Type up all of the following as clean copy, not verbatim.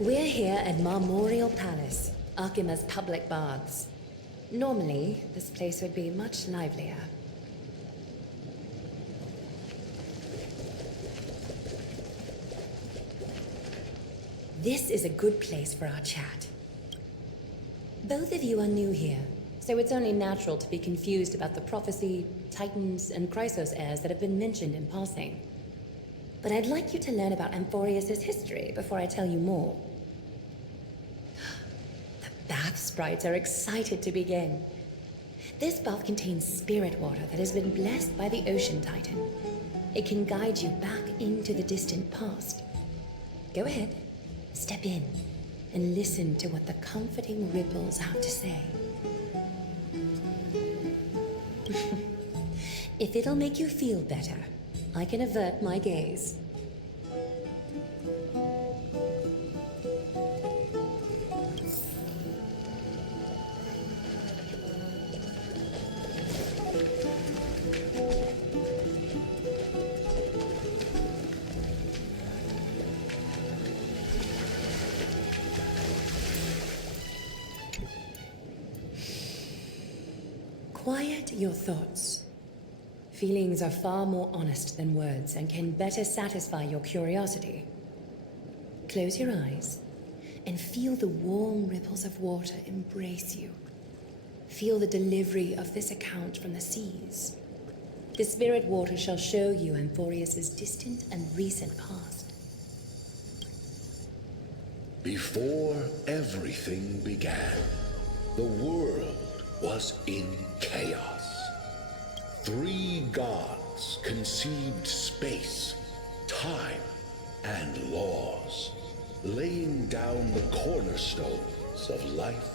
We're here at Marmorial Palace, Archima's public baths. Normally, this place would be much livelier. This is a good place for our chat. Both of you are new here, so it's only natural to be confused about the prophecy, titans, and Chrysos heirs that have been mentioned in passing. But I'd like you to learn about Amphorius' history before I tell you more. The bath sprites are excited to begin. This bath contains spirit water that has been blessed by the ocean titan. It can guide you back into the distant past. Go ahead, step in, and listen to what the comforting ripples have to say. If it'll make you feel better, I can avert my gaze. Quiet your thoughts. Feelings are far more honest than words and can better satisfy your curiosity. Close your eyes and feel the warm ripples of water embrace you. Feel the delivery of this account from the seas. The spirit water shall show you Amphorius' distant and recent past. Before everything began, the world was in chaos. 3 gods conceived space, time, and laws, laying down the cornerstones of life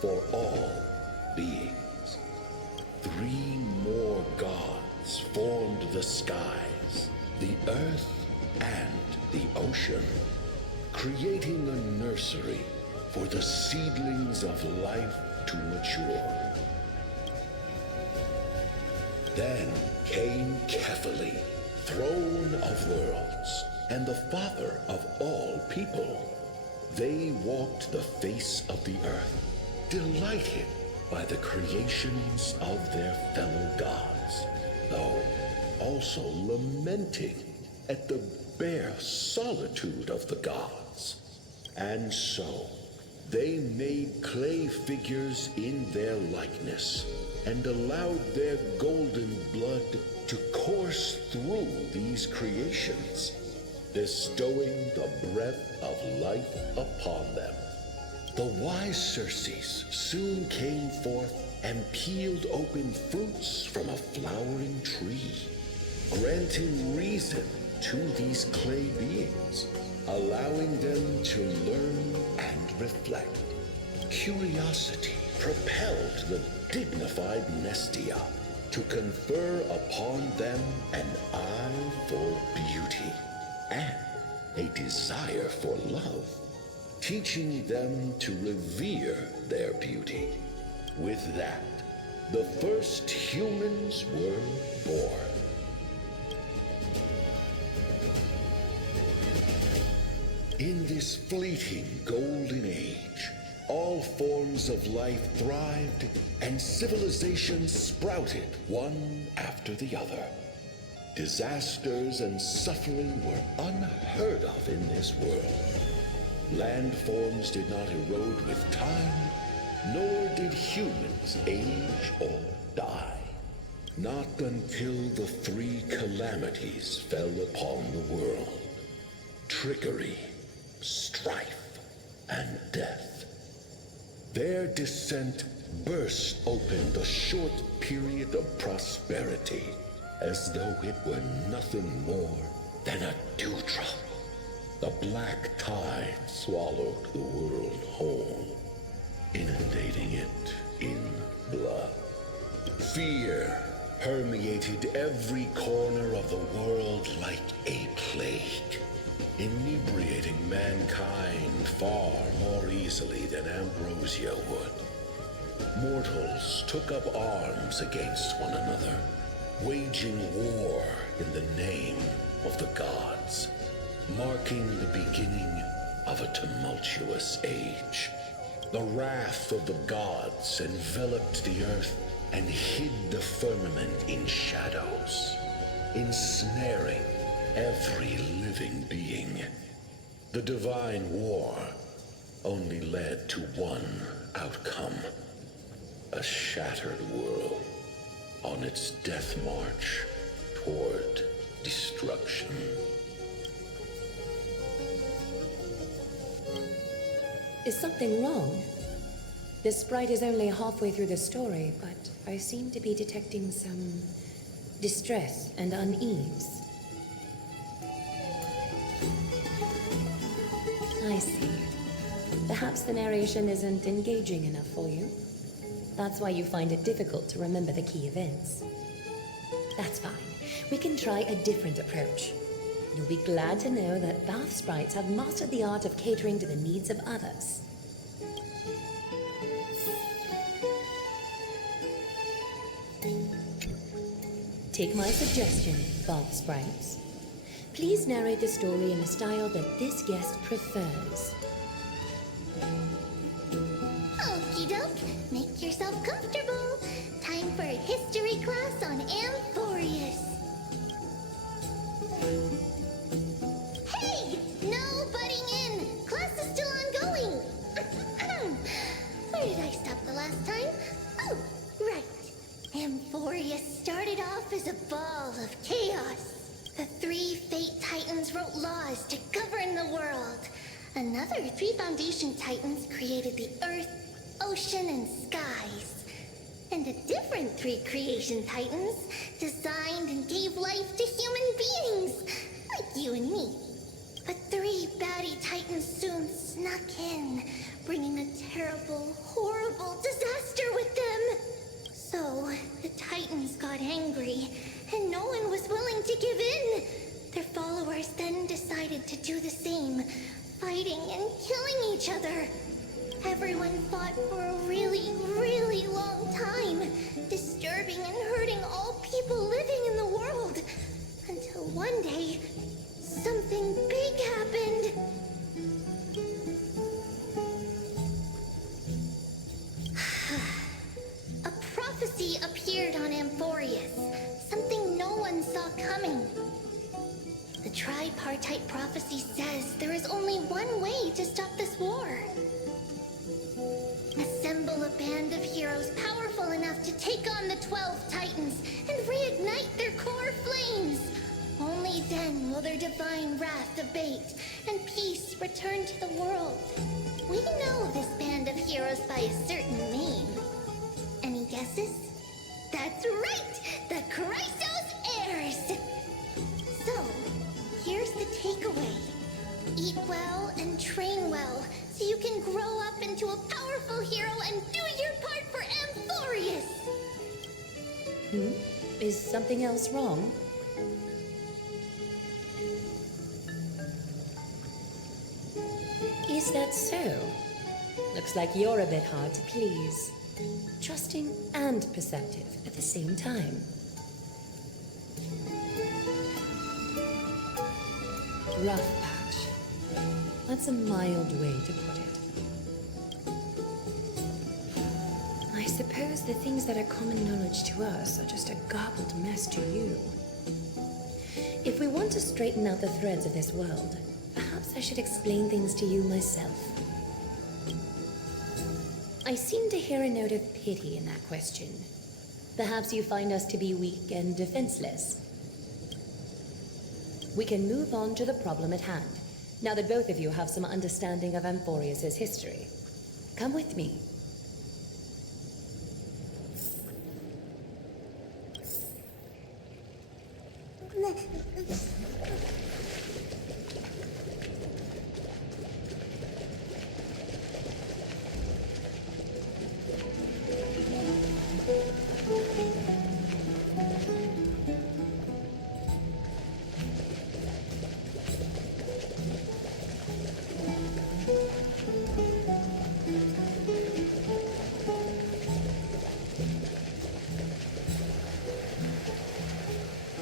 for all beings. 3 more gods formed the skies, the earth, and the ocean, creating a nursery for the seedlings of life to mature. Then came Kephali, throne of worlds, and the father of all people. They walked the face of the earth, delighted by the creations of their fellow gods, though also lamenting at the bare solitude of the gods. And so, they made clay figures in their likeness, and allowed their golden blood to course through these creations, bestowing the breath of life upon them. The wise Circes soon came forth and peeled open fruits from a flowering tree, granting reason to these clay beings, allowing them to learn and reflect. Curiosity propelled the dignified Nestia to confer upon them an eye for beauty and a desire for love, teaching them to revere their beauty. With that, the first humans were born. In this fleeting golden age, all forms of life thrived and civilizations sprouted one after the other. Disasters and suffering were unheard of in this world. Landforms did not erode with time, nor did humans age or die. Not until the 3 calamities fell upon the world: trickery, strife, and death. Their descent burst open the short period of prosperity, as though it were nothing more than a dewdrop. The black tide swallowed the world whole, inundating it in blood. Fear permeated every corner of the world like a plague, inebriating mankind far more easily than ambrosia would. Mortals took up arms against one another, waging war in the name of the gods, marking the beginning of a tumultuous age. The wrath of the gods enveloped the earth and hid the firmament in shadows, ensnaring every living being. The divine war only led to one outcome: a shattered world on its death march toward destruction. Is something wrong? The sprite is only halfway through the story, but I seem to be detecting some distress and unease. I see. Perhaps the narration isn't engaging enough for you. That's why you find it difficult to remember the key events. That's fine. We can try a different approach. You'll be glad to know that bath sprites have mastered the art of catering to the needs of others. Take my suggestion, bath sprites. Please narrate the story in a style that this guest prefers. Okie doke, make yourself comfortable. Time for a history class on Amphorius. Hey, no butting in. Class is still ongoing. Where did I stop the last time? Oh, right. Amphorius started off as a ball of chaos. The three Fate Titans wrote laws to govern the world. Another three Foundation Titans created the earth, ocean, and skies. And a different three Creation Titans designed and gave life to human beings, like you and me. But three baddie Titans soon snuck in, bringing a terrible, horrible disaster with them. So, the Titans got angry, and no one was willing to give in. Their followers then decided to do the same, fighting and killing each other. Everyone fought for a really, really long time, disturbing and hurting all people living in the world. Until one day, something big happened. A prophecy appeared on Amphorius, something no one saw coming. The tripartite prophecy says there is only one way to stop this war. Assemble a band of heroes powerful enough to take on the 12 Titans and reignite their core flames. Only then will their divine wrath abate and peace return to the world. We know this band of heroes by a certain name. Any guesses? That's right! The Chrysos Heirs! So, here's the takeaway. Eat well and train well, so you can grow up into a powerful hero and do your part for Amphorius! Is something else wrong? Is that so? Looks like you're a bit hard to please. Trusting and perceptive at the same time. Rough patch. That's a mild way to put it. I suppose the things that are common knowledge to us are just a garbled mess to you. If we want to straighten out the threads of this world, perhaps I should explain things to you myself. I seem to hear a note of pity in that question. Perhaps you find us to be weak and defenseless. We can move on to the problem at hand, now that both of you have some understanding of Amphorius' history. Come with me.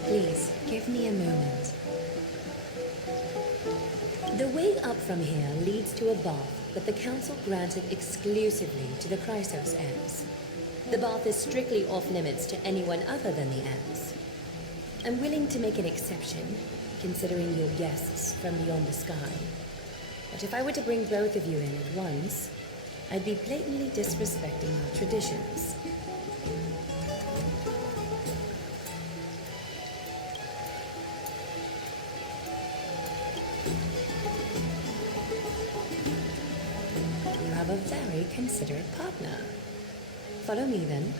Please, give me a moment. The way up from here leads to a bath that the Council granted exclusively to the Chrysos heirs. The bath is strictly off-limits to anyone other than the heirs. I'm willing to make an exception, considering your guests from beyond the sky. But if I were to bring both of you in at once, I'd be blatantly disrespecting our traditions. You have a very considerate partner. Follow me then.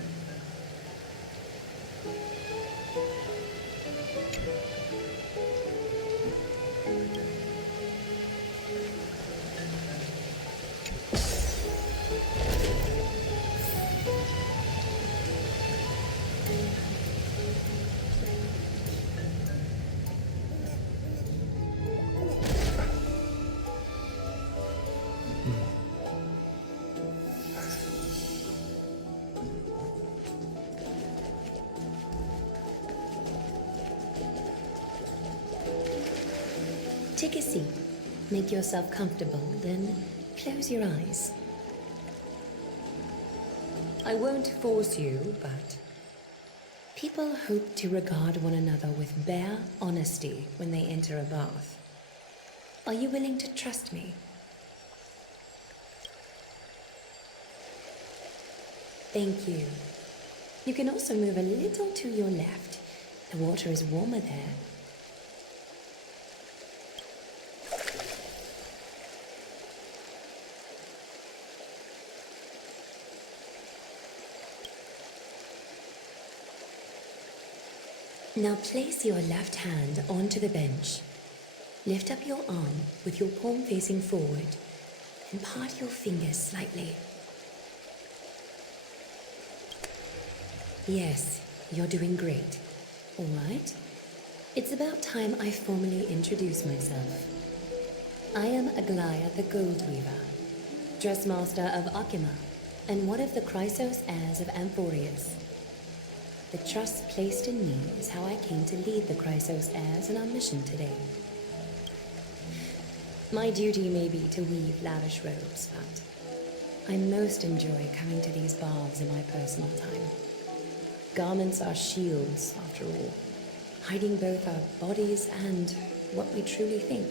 Take a seat. Make yourself comfortable, then close your eyes. I won't force you, but people hope to regard one another with bare honesty when they enter a bath. Are you willing to trust me? Thank you. You can also move a little to your left. The water is warmer there. Now place your left hand onto the bench. Lift up your arm with your palm facing forward and part your fingers slightly. Yes, you're doing great. All right. It's about time I formally introduce myself. I am Aglaya the Gold Weaver, Dressmaster of Accompany, and one of the Chrysos heirs of Amphorius. The trust placed in me is how I came to lead the Chrysos heirs in our mission today. My duty may be to weave lavish robes, but I most enjoy coming to these baths in my personal time. Garments are shields, after all, hiding both our bodies and what we truly think.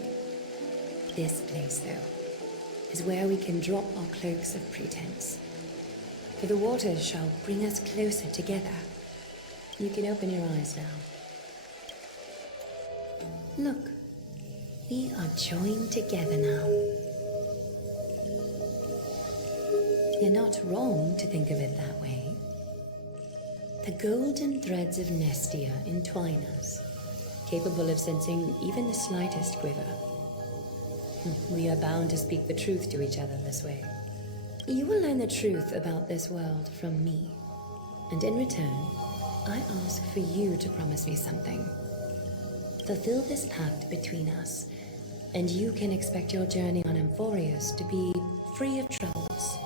This place, though, is where we can drop our cloaks of pretense. For the waters shall bring us closer together. You can open your eyes now. Look, we are joined together now. You're not wrong to think of it that way. The golden threads of Nestia entwine us, capable of sensing even the slightest quiver. We are bound to speak the truth to each other this way. You will learn the truth about this world from me, and in return, I ask for you to promise me something. Fulfill this pact between us, and you can expect your journey on Amphorius to be free of troubles.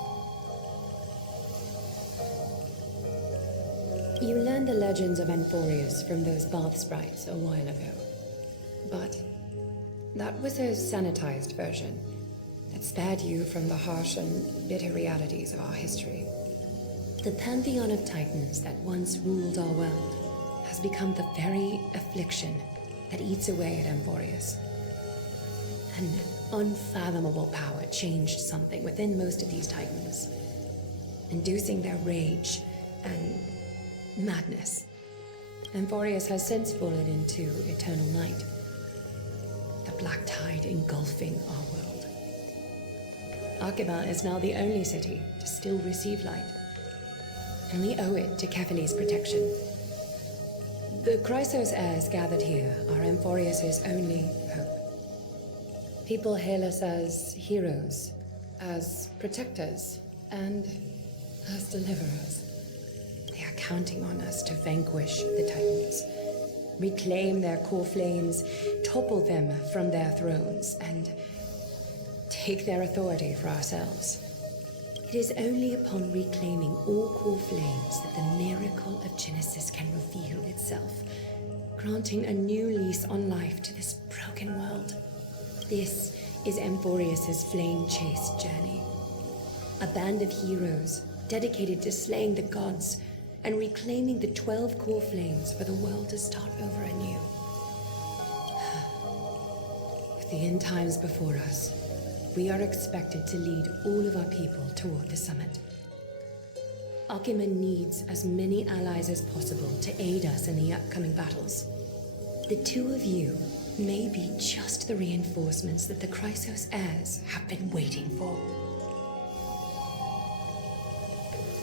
You learned the legends of Amphorius from those bath sprites a while ago. But that was a sanitized version that spared you from the harsh and bitter realities of our history. The pantheon of titans that once ruled our world has become the very affliction that eats away at Amphorius. An unfathomable power changed something within most of these titans, inducing their rage and madness. Amphorius has since fallen into eternal night, the black tide engulfing our world. Accompany is now the only city to still receive light, and we owe it to Kefali's protection. The Chrysos heirs gathered here are Amphorius' only hope. People hail us as heroes, as protectors, and as deliverers. They are counting on us to vanquish the Titans, reclaim their core flames, topple them from their thrones, and take their authority for ourselves. It is only upon reclaiming all core flames that the miracle of Genesis can reveal itself, granting a new lease on life to this broken world. This is Amphorius's flame chase journey. A band of heroes dedicated to slaying the gods and reclaiming the 12 core flames for the world to start over anew. With the end times before us, we are expected to lead all of our people toward the summit. Akima needs as many allies as possible to aid us in the upcoming battles. The two of you may be just the reinforcements that the Chrysos heirs have been waiting for.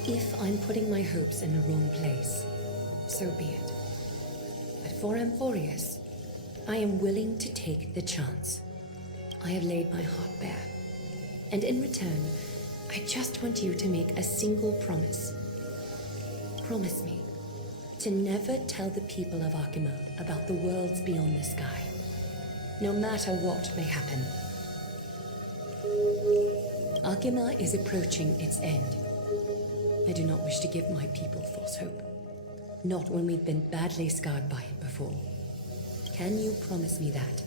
If I'm putting my hopes in the wrong place, so be it. But for Amphorius, I am willing to take the chance. I have laid my heart bare. And in return, I just want you to make a single promise. Promise me to never tell the people of Akima about the worlds beyond the sky, no matter what may happen. Akima is approaching its end. I do not wish to give my people false hope. Not when we've been badly scarred by it before. Can you promise me that?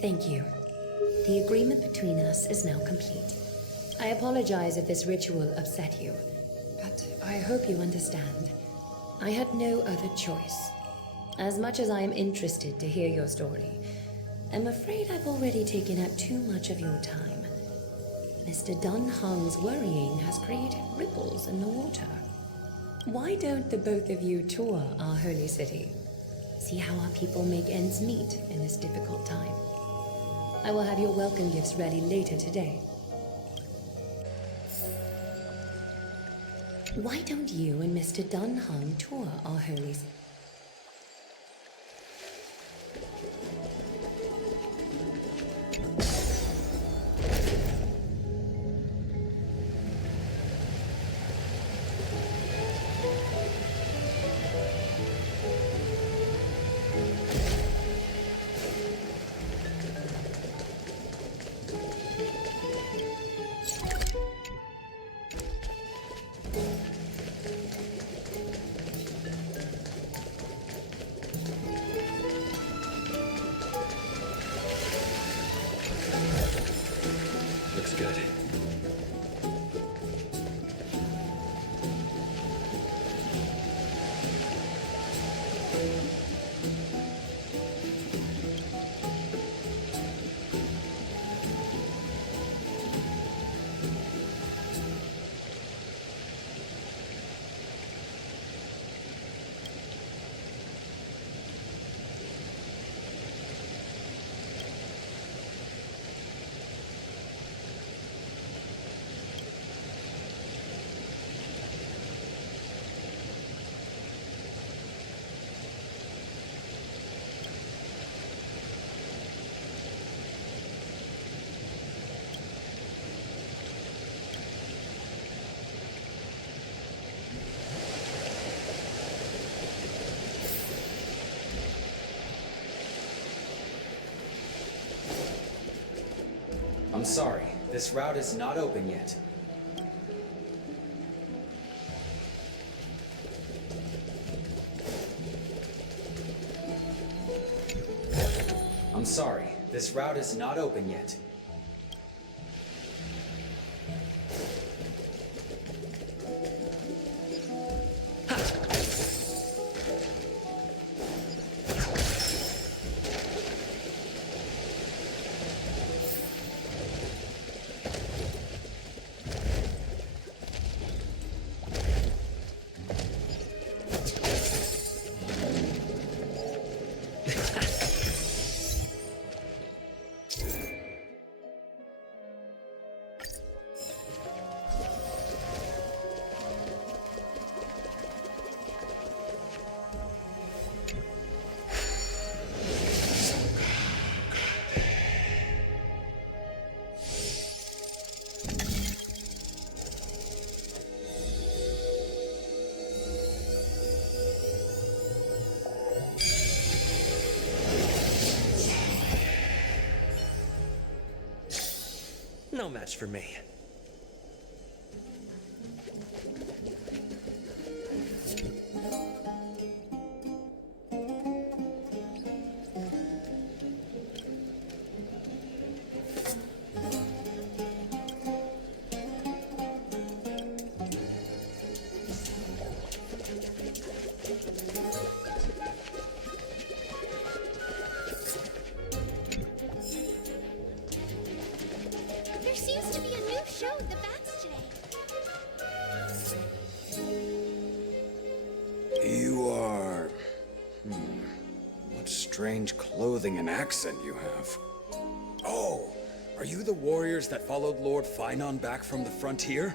Thank you. The agreement between us is now complete. I apologize if this ritual upset you, but I hope you understand. I had no other choice. As much as I am interested to hear your story, I'm afraid I've already taken up too much of your time. Mr. Dunhung's worrying has created ripples in the water. Why don't the both of you tour our holy city? See how our people make ends meet in this difficult time. I will have your welcome gifts ready later today. Why don't you and Mr. Dunhung tour our holy city? Looks good. I'm sorry, this route is not open yet. I'm sorry, this route is not open yet. No match for me. strange clothing and accent you have. Oh, are you the warriors that followed Lord Finon back from the frontier?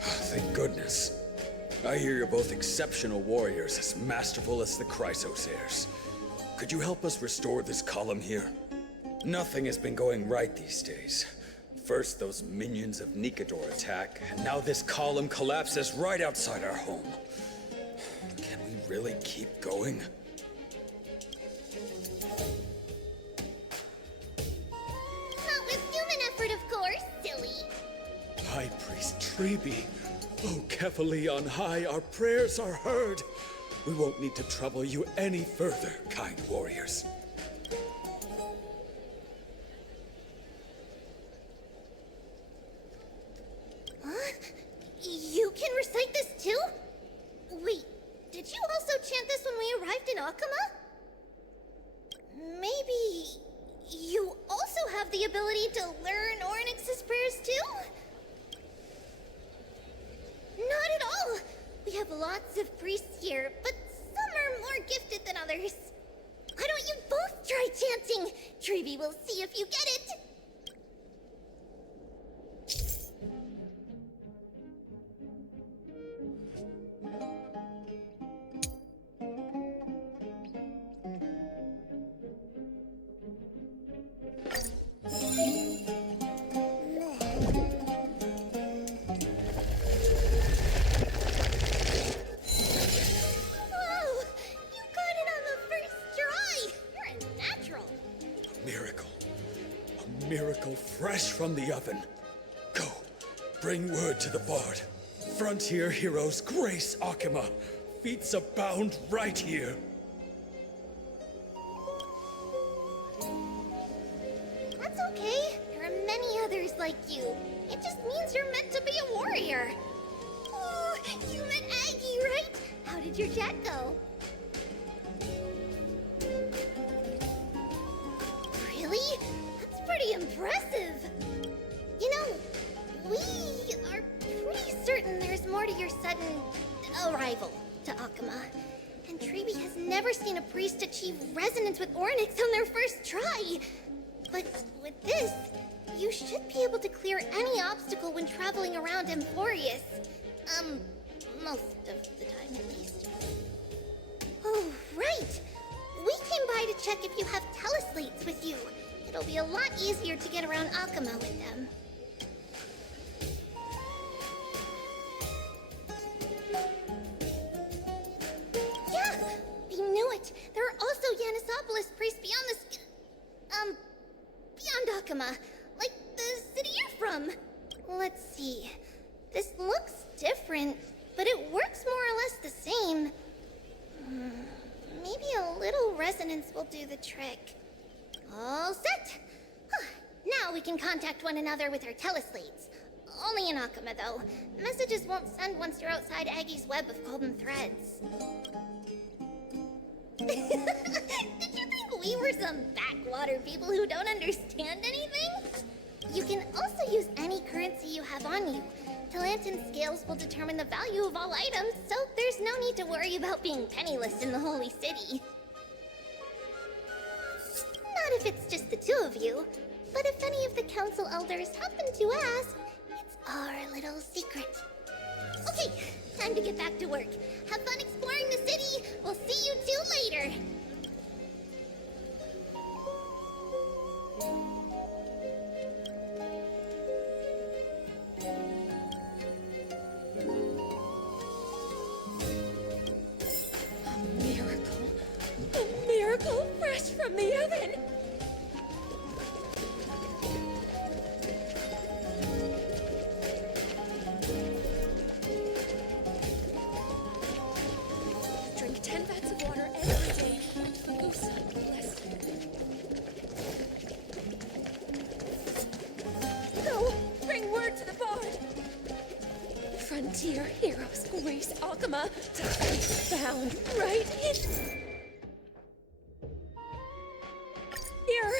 Thank goodness. I hear you're both exceptional warriors, as masterful as the Chrysosairs. Could you help us restore this column here? Nothing has been going right these days. First those minions of Nikador attack, and now this column collapses right outside our home. Can we really keep going? Not with human effort, of course, silly. High Priest Treeby, oh Kefali on high, our prayers are heard. We won't need to trouble you any further, kind warriors. Huh? You can recite this too? Wait, did you also chant this when we arrived in Akama? Maybe you also have the ability to learn Ornyx's prayers too? Not at all! We have lots of priests here, but some are more gifted than others. Why don't you both try chanting? Treeby will see if you get it. Miracle fresh from the oven. Go, bring word to the bard. Frontier heroes grace Akama. Feats abound right here. That's okay. There are many others like you. It just means you're meant to be a warrior. Oh, you met Aggie, right? How did your chat go? Really? That's pretty impressive. You know, we are pretty certain there's more to your sudden arrival to Akama. And Treeby has never seen a priest achieve resonance with Ornyx on their first try. But with this, you should be able to clear any obstacle when traveling around Emporius. Most of the time at least. Oh, right! We came by to check if you have teleslates with you. It'll be a lot easier to get around Akama with them. Yeah! We knew it! There are also Yanisopolis priests beyond the beyond Akama. Like the city you're from. Let's see. This looks different, but it works more or less the same. Maybe a little resonance will do the trick. All set! Now we can contact one another with our teleslates. Only in Akama, though. Messages won't send once you're outside Aggie's web of golden threads. Did you think we were some backwater people who don't understand anything? You can also use any currency you have on you. Talantan scales will determine the value of all items, so there's no need to worry about being penniless in the Holy City. Not if it's just the two of you, but if any of the council elders happen to ask, it's our little secret. Okay, time to get back to work. Have fun exploring the city. We'll see you two later. A miracle fresh from the oven! Drink 10 vats of water every day. Oh, son, bless you. Go! Bring word to the bard! Frontier heroes grace Akama. Found right in... Here!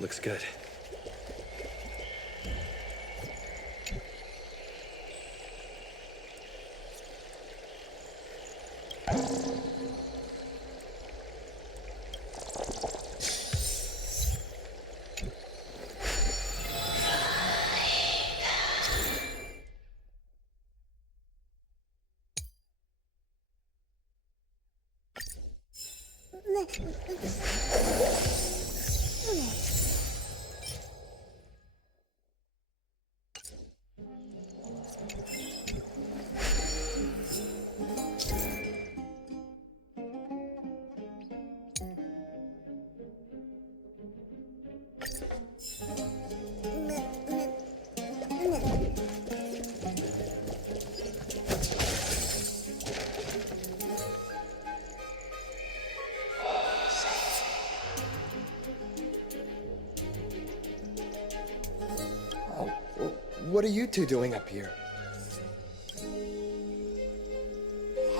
Looks good. What are you two doing up here?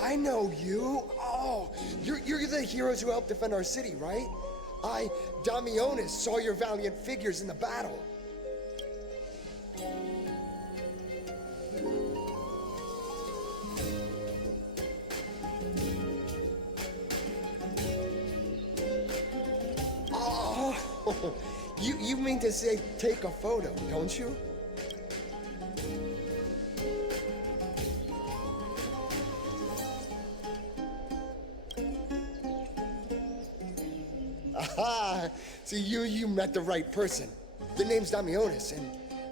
I know you. Oh, you're the heroes who helped defend our city, right? Damionis, saw your valiant figures in the battle. Oh, you mean to say take a photo, don't you? Aha! See, you met the right person. The name's Damionis,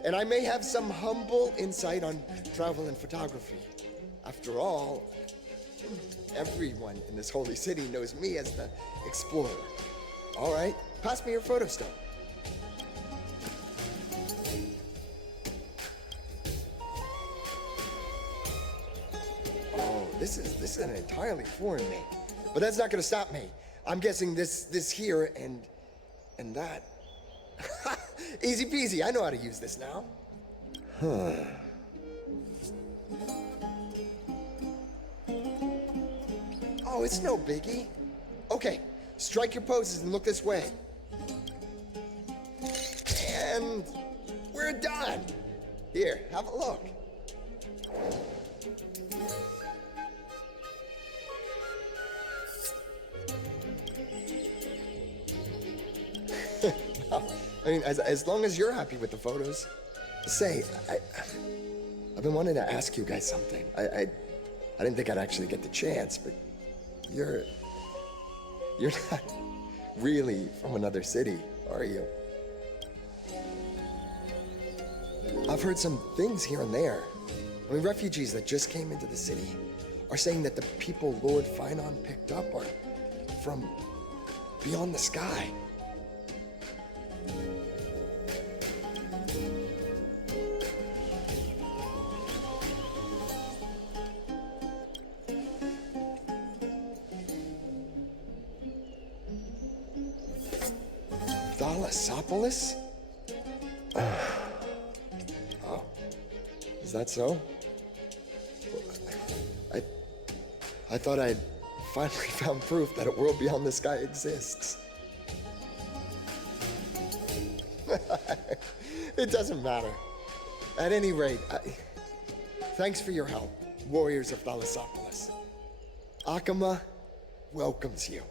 and I may have some humble insight on travel and photography. After all, everyone in this holy city knows me as the explorer. All right, pass me your photo stone. Oh, this is an entirely foreign name, but that's not gonna stop me. I'm guessing this here and that. Easy peasy, I know how to use this now. Huh. Oh, it's no biggie. Okay, strike your poses and look this way. And we're done. Here, have a look. I mean, as long as you're happy with the photos. Say, I've been wanting to ask you guys something. I didn't think I'd actually get the chance, but you're not really from another city, are you? I've heard some things here and there. I mean, refugees that just came into the city are saying that the people Lord Finon picked up are from beyond the sky. Thalassopolis? Oh, is that so? I thought I'd finally found proof that a world beyond the sky exists. It doesn't matter. At any rate, thanks for your help, warriors of Thalassopolis. Accompany welcomes you.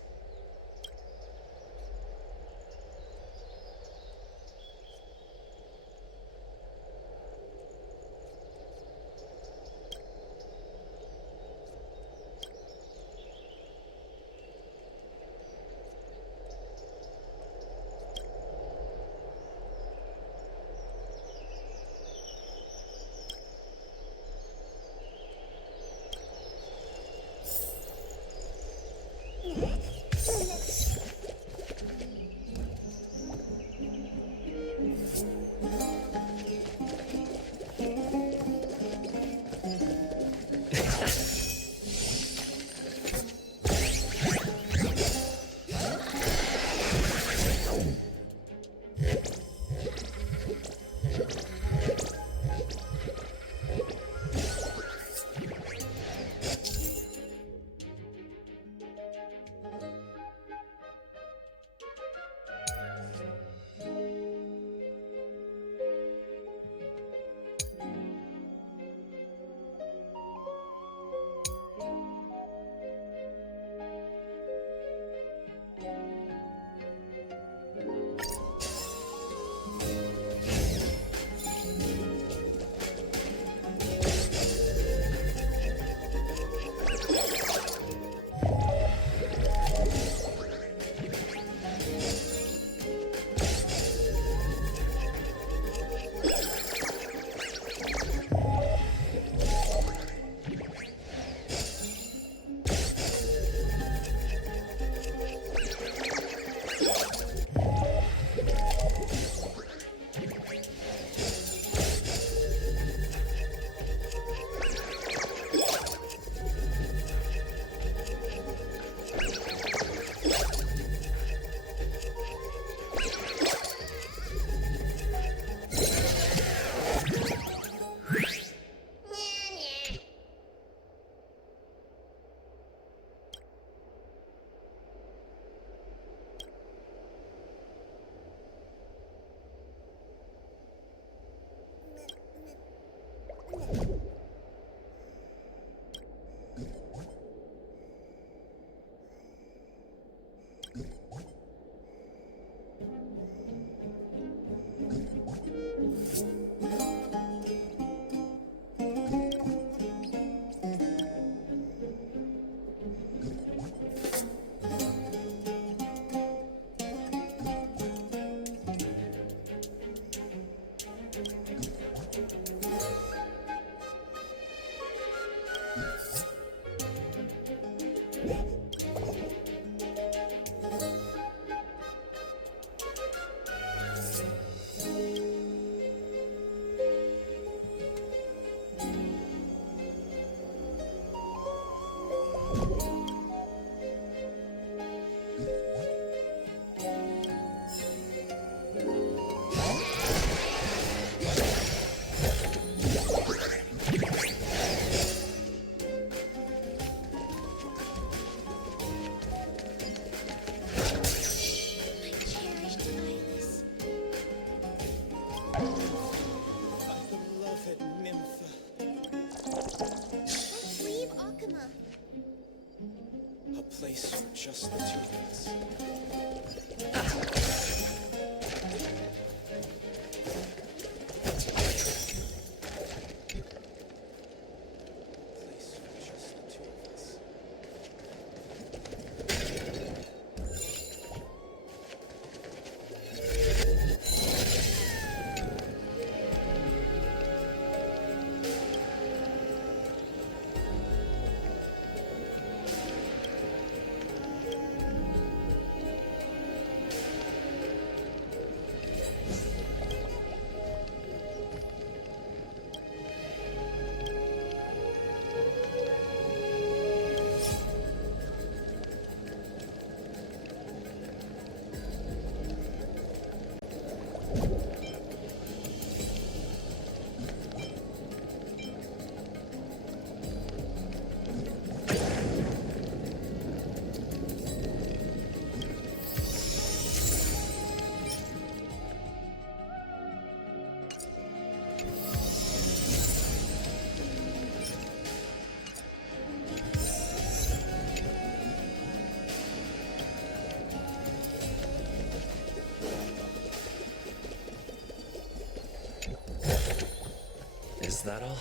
Is that all?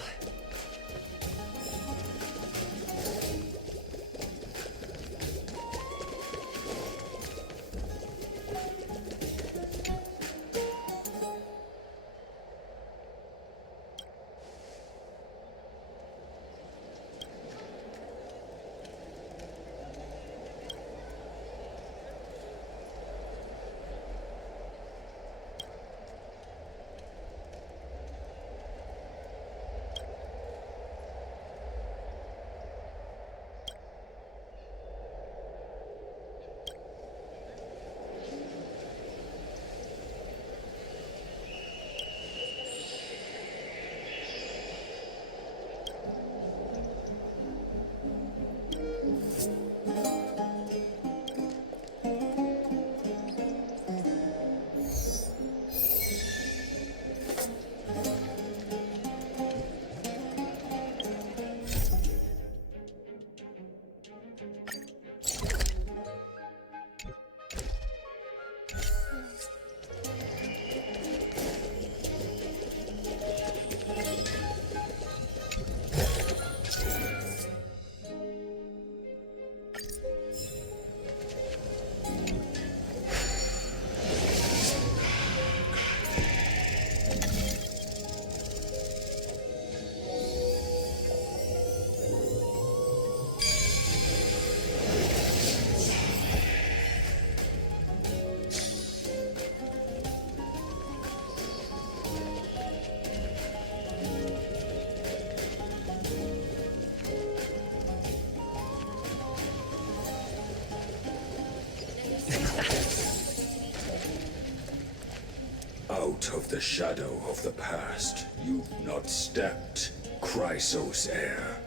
Out of the shadow of the past, you've not stepped, Chrysos heir.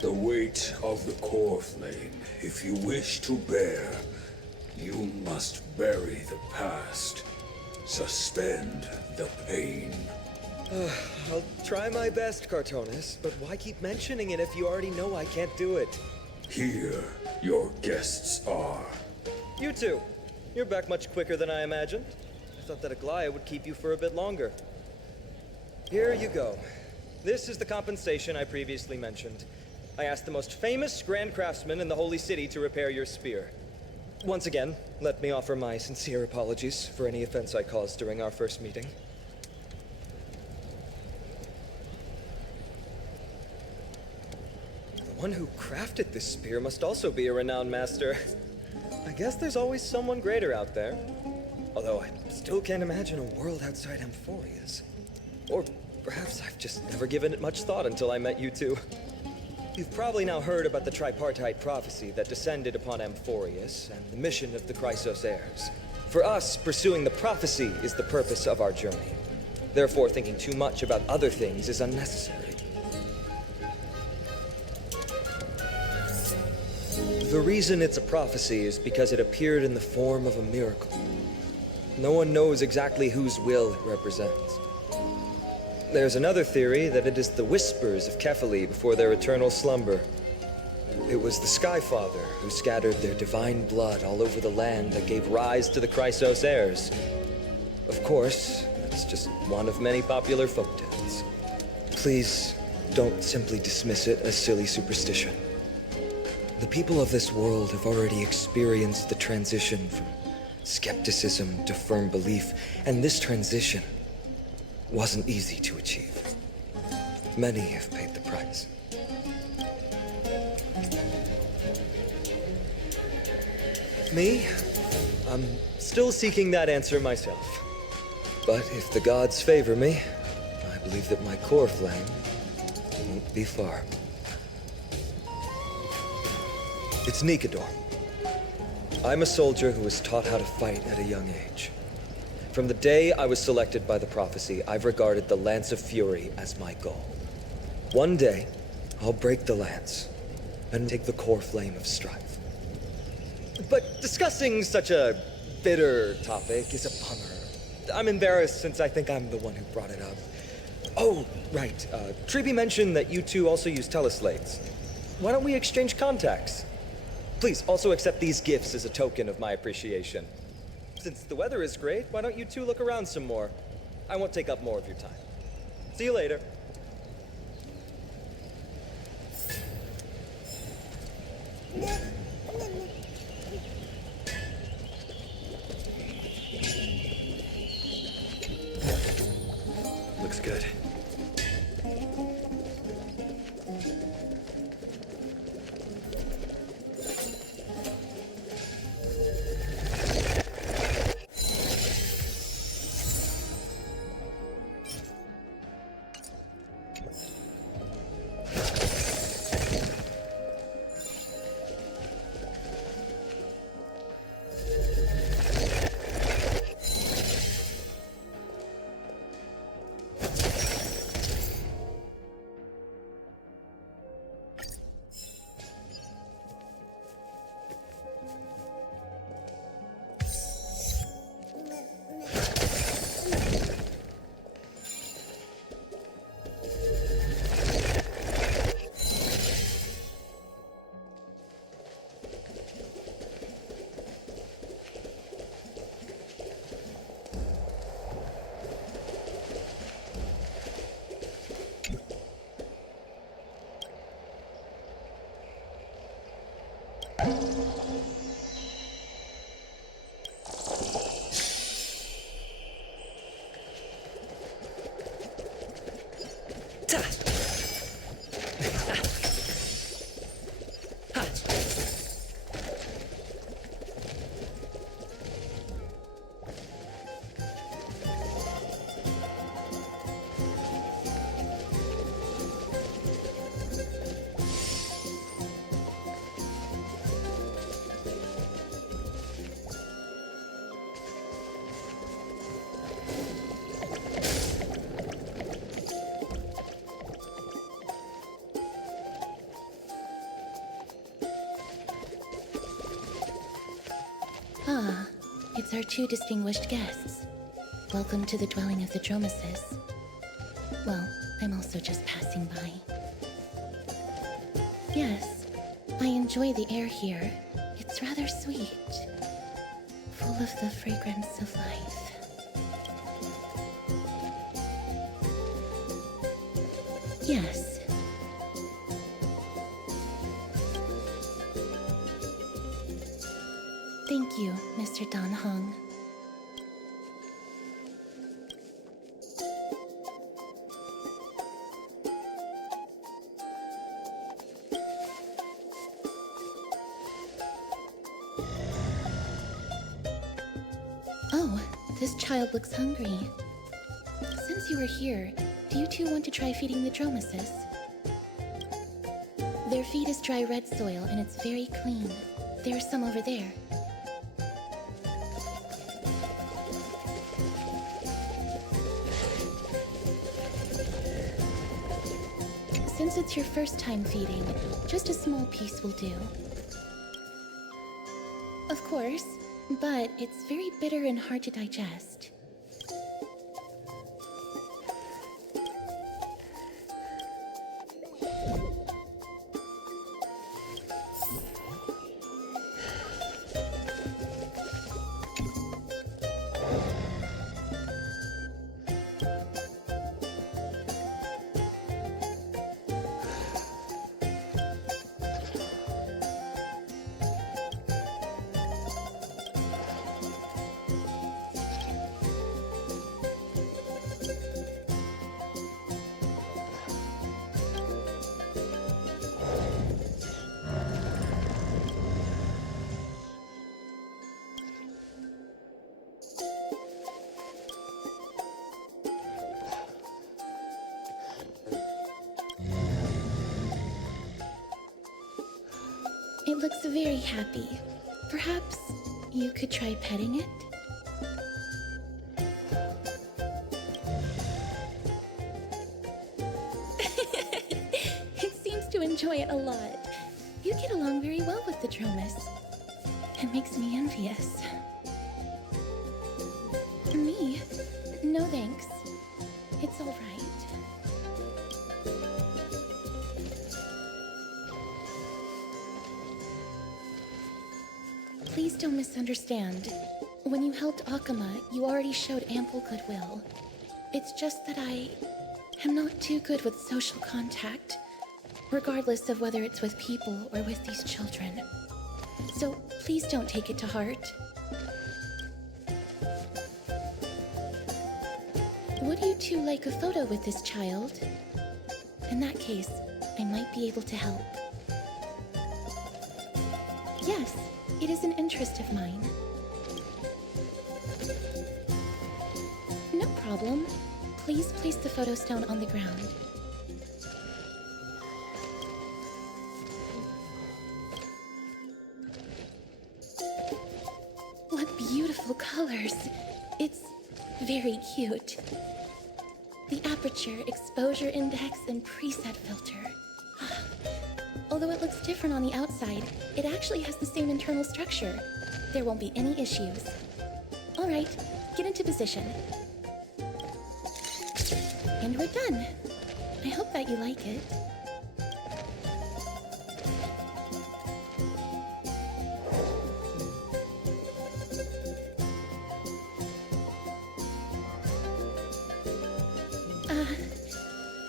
The weight of the core flame, if you wish to bear, you must bury the past. Suspend the pain. I'll try my best, Cartonis, but why keep mentioning it if you already know I can't do it? Here, your guests are. You two. You're back much quicker than I imagined. I thought that Aglaya would keep you for a bit longer. Here you go. This is the compensation I previously mentioned. I asked the most famous Grand Craftsman in the Holy City to repair your spear. Once again, let me offer my sincere apologies for any offense I caused during our first meeting. The one who crafted this spear must also be a renowned master. I guess there's always someone greater out there. Although I still can't imagine a world outside Amphoria's. Or perhaps I've just never given it much thought until I met you two. You've probably now heard about the tripartite prophecy that descended upon Amphorius and the mission of the Chrysos heirs. For us, pursuing the prophecy is the purpose of our journey. Therefore, thinking too much about other things is unnecessary. The reason it's a prophecy is because it appeared in the form of a miracle. No one knows exactly whose will it represents. There's another theory that it is the whispers of Kefali before their eternal slumber. It was the Sky Father who scattered their divine blood all over the land that gave rise to the Chrysos heirs. Of course, it's just one of many popular folktales. Please, don't simply dismiss it as silly superstition. The people of this world have already experienced the transition from skepticism to firm belief, and this transition wasn't easy to achieve. Many have paid the price. Me? I'm still seeking that answer myself. But if the gods favor me, I believe that my core flame won't be far. It's Nikador. I'm a soldier who was taught how to fight at a young age. From the day I was selected by the prophecy, I've regarded the Lance of Fury as my goal. One day, I'll break the lance and take the core flame of strife. But discussing such a bitter topic is a bummer. I'm embarrassed since I think I'm the one who brought it up. Oh, right. Treeby mentioned that you two also use teleslates. Why don't we exchange contacts? Please also accept these gifts as a token of my appreciation. Since the weather is great, why don't you two look around some more? I won't take up more of your time. See you later. Looks good. Ah, it's our two distinguished guests. Welcome to the dwelling of the Dromesis. Well, I'm also just passing by. Yes, I enjoy the air here. It's rather sweet, full of the fragrance of life. Yes. Thank you, Mr. Dan Hong. Oh, this child looks hungry. Since you were here, do you two want to try feeding the Dromesis? Their feed is dry red soil and it's very clean. There's some over there. Since it's your first time feeding, just a small piece will do. Of course, but it's very bitter and hard to digest. looks very happy. Perhaps you could try petting it? It seems to enjoy it a lot. You get along very well with the Dromus. It makes me envious. Me? No thanks. It's all right. Please don't misunderstand. When you helped Akama, you already showed ample goodwill. It's just that I am not too good with social contact, regardless of whether it's with people or with these children. So please don't take it to heart. Would you two like a photo with this child? In that case, I might be able to help. Yes, it is an interest of mine. No problem. Please place the photo stone on the ground. What beautiful colors. It's very cute. The aperture, exposure index, and preset filter. Although it looks different on the outside, it actually has the same internal structure. There won't be any issues. All right, get into position. And we're done. I hope that you like it.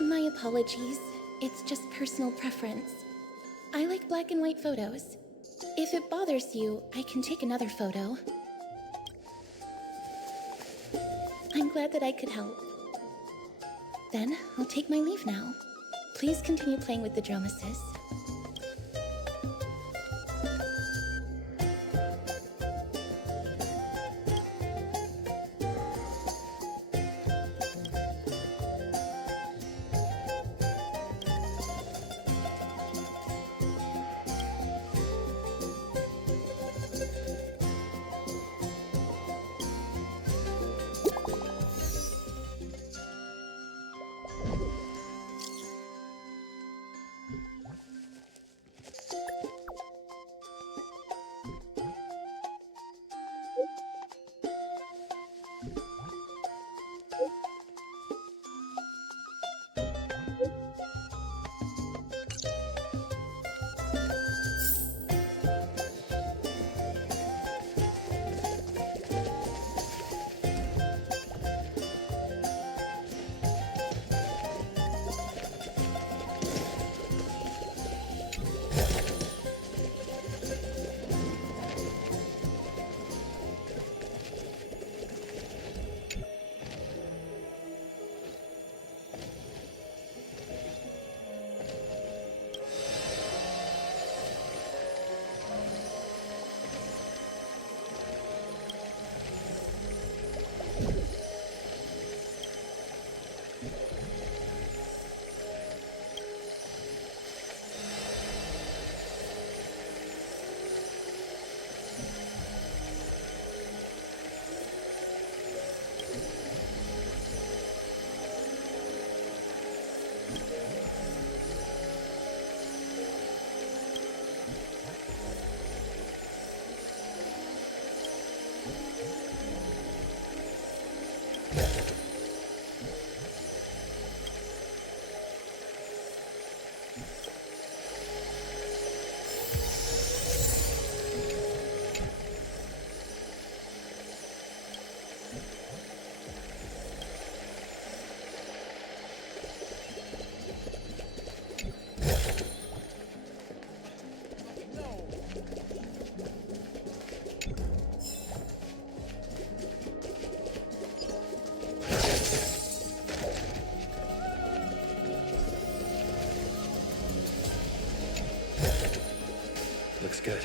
My apologies. It's just personal preference. I like black and white photos. If it bothers you, I can take another photo. I'm glad that I could help. Then, I'll take my leave now. Please continue playing with the Dromuses. Looks good.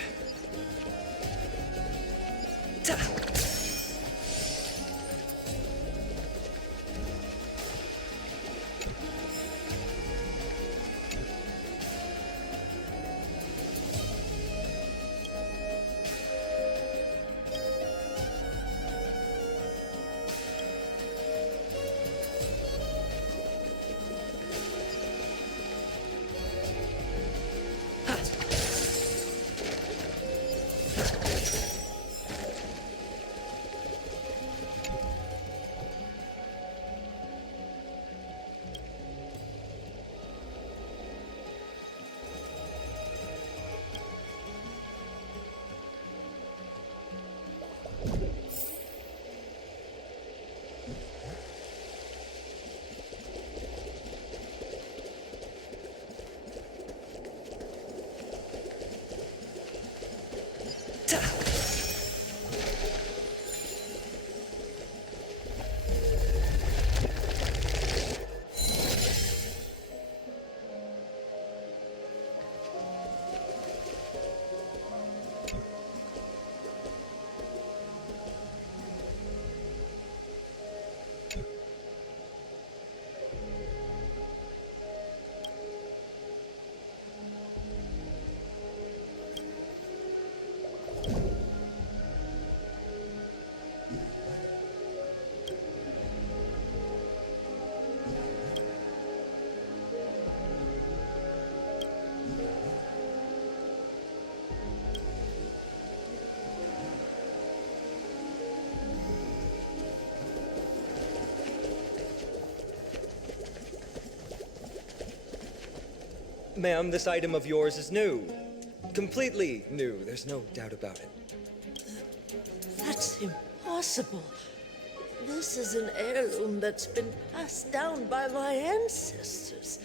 Ma'am, this item of yours is new. Completely new, there's no doubt about it. That's impossible. This is an heirloom that's been passed down by my ancestors.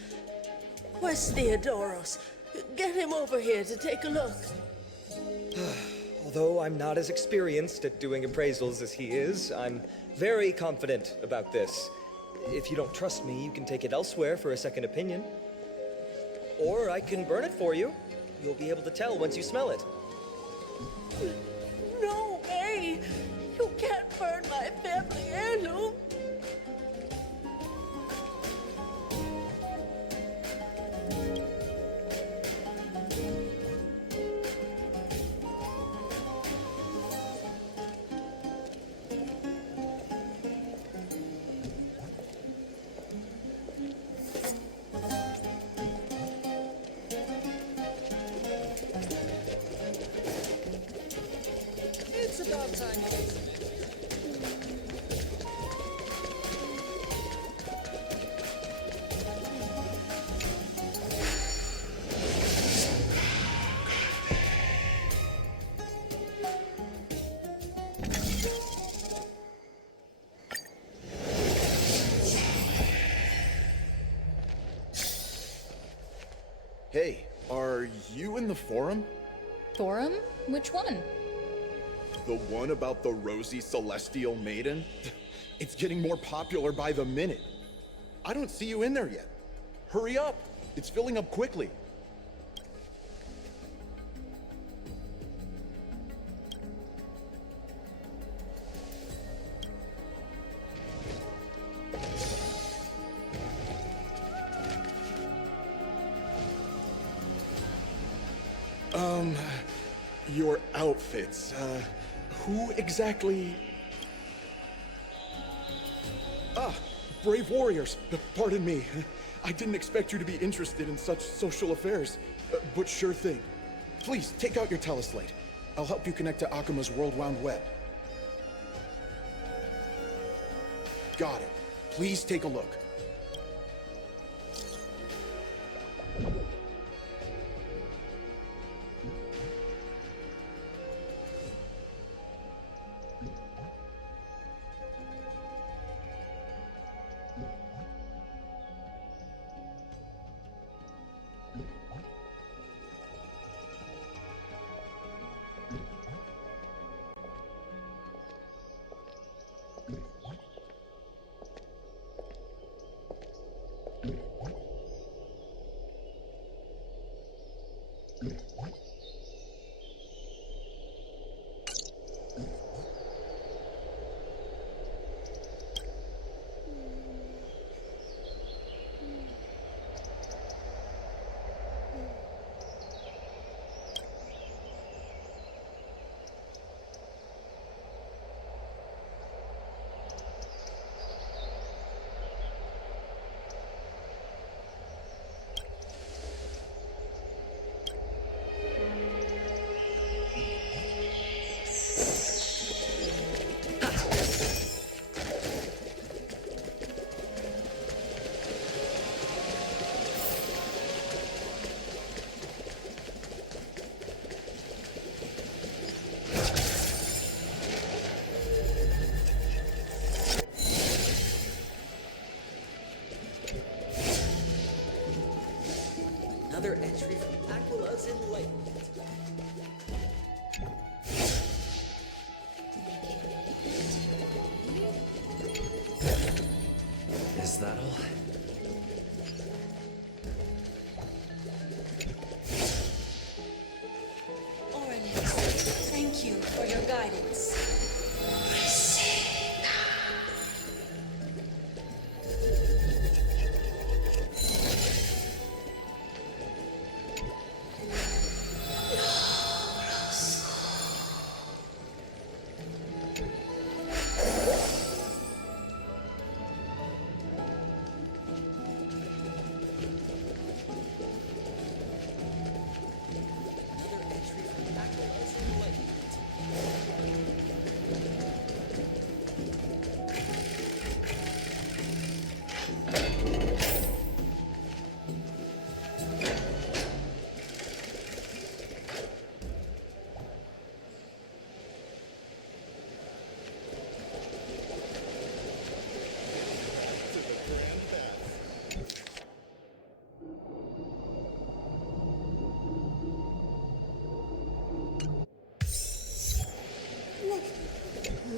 Where's Theodoros? Get him over here to take a look. Although I'm not as experienced at doing appraisals as he is, I'm very confident about this. If you don't trust me, you can take it elsewhere for a second opinion. Or I can burn it for you. You'll be able to tell once you smell it. No way! You can't burn my family heirloom! It's about time. Hey, are you in the forum? Forum? Which one? The one about the rosy celestial maiden? It's getting more popular by the minute. I don't see you in there yet. Hurry up! It's filling up quickly. Your outfits, who exactly? Ah, brave warriors. Pardon me. I didn't expect you to be interested in such social affairs, but sure thing. Please, take out your teleslate. I'll help you connect to Akuma's World Wound Web. Got it. Please take a look.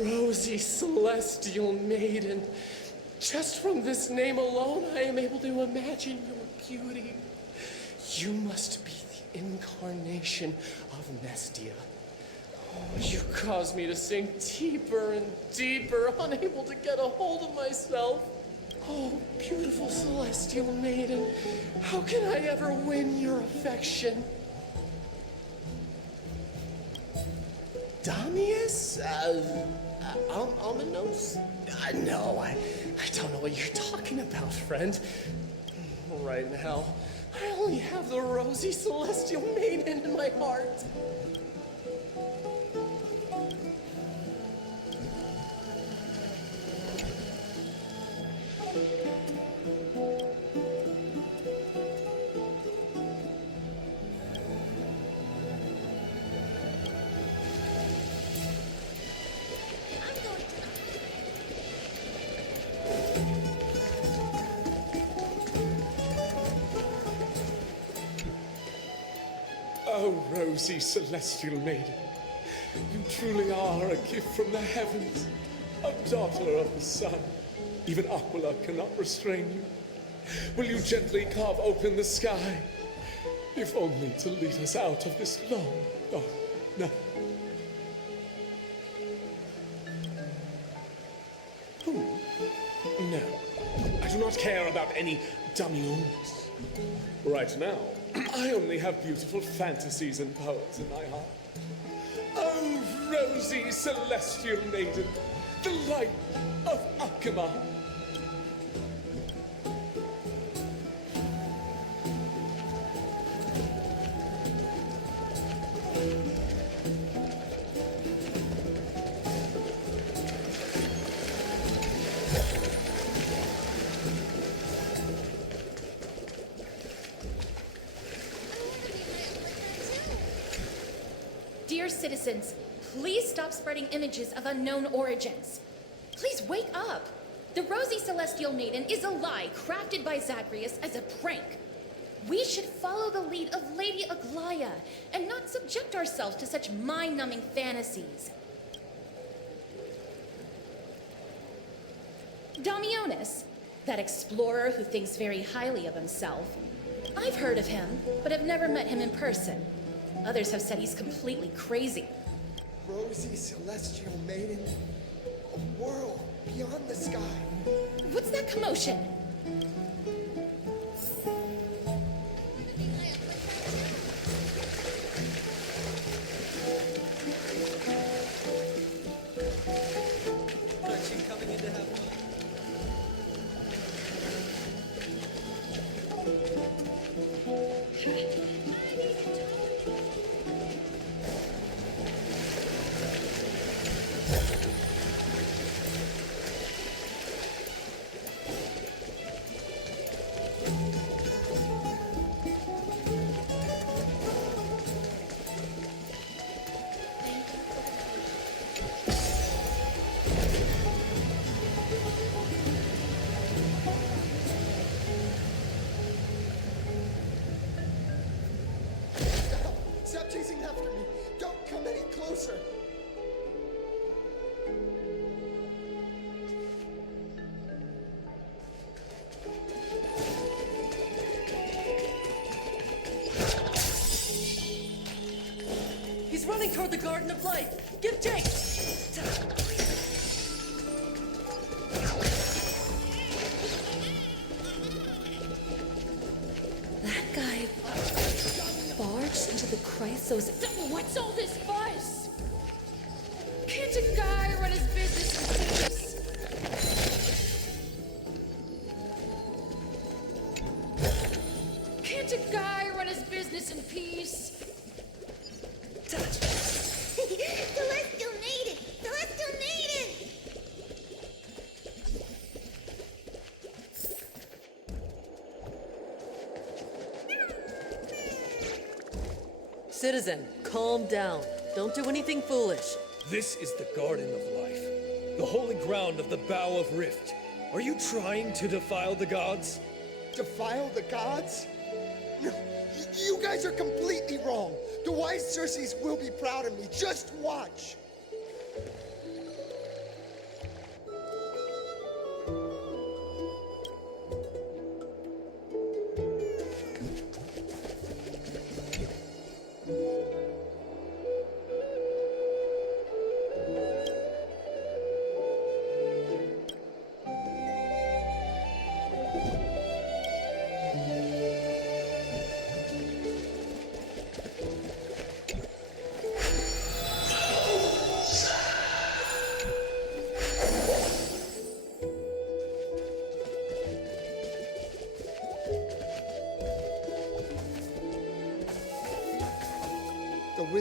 Rosy Celestial Maiden. Just from this name alone, I am able to imagine your beauty. You must be the incarnation of Nestia. Oh, you cause me to sink deeper and deeper, unable to get a hold of myself. Oh, beautiful Celestial Maiden, how can I ever win your affection? Damius? Ominos? No, I don't know what you're talking about, friend. Right now, I only have the rosy Celestial Maiden in my heart. Oh, rosy Celestial Maiden, you truly are a gift from the heavens, a daughter of the sun. Even Aquila cannot restrain you. Will you gently carve open the sky, if only to lead us out of this long, dark night? Who? No, I do not care about any Damiones. Right now, I only have beautiful fantasies and poems in my heart. Oh, rosy Celestial Maiden, the light of Accompany. Dear citizens, please stop spreading images of unknown origins. Please wake up. The Rosy Celestial Maiden is a lie crafted by Zagreus as a prank. We should follow the lead of Lady Aglaya and not subject ourselves to such mind-numbing fantasies. Damionis, that explorer who thinks very highly of himself. I've heard of him, but have never met him in person. Others have said he's completely crazy. Rosy Celestial Maiden, a world beyond the sky. What's that commotion? Aren't you coming in to have fun? Stop chasing after me! Don't come any closer! He's running toward the Garden of Light. Give chase! That guy barged into the Chrysos. What's all this fuss? Can't a guy run his business in peace? Can't a guy run his business in peace? Celestial Maiden! Celestial Maiden! Citizen, calm down. Don't do anything foolish. This is the Garden of Life, the holy ground of the Bow of Rift. Are you trying to defile the gods? Defile the gods? No, you guys are completely wrong. The wise Circes will be proud of me. Just watch.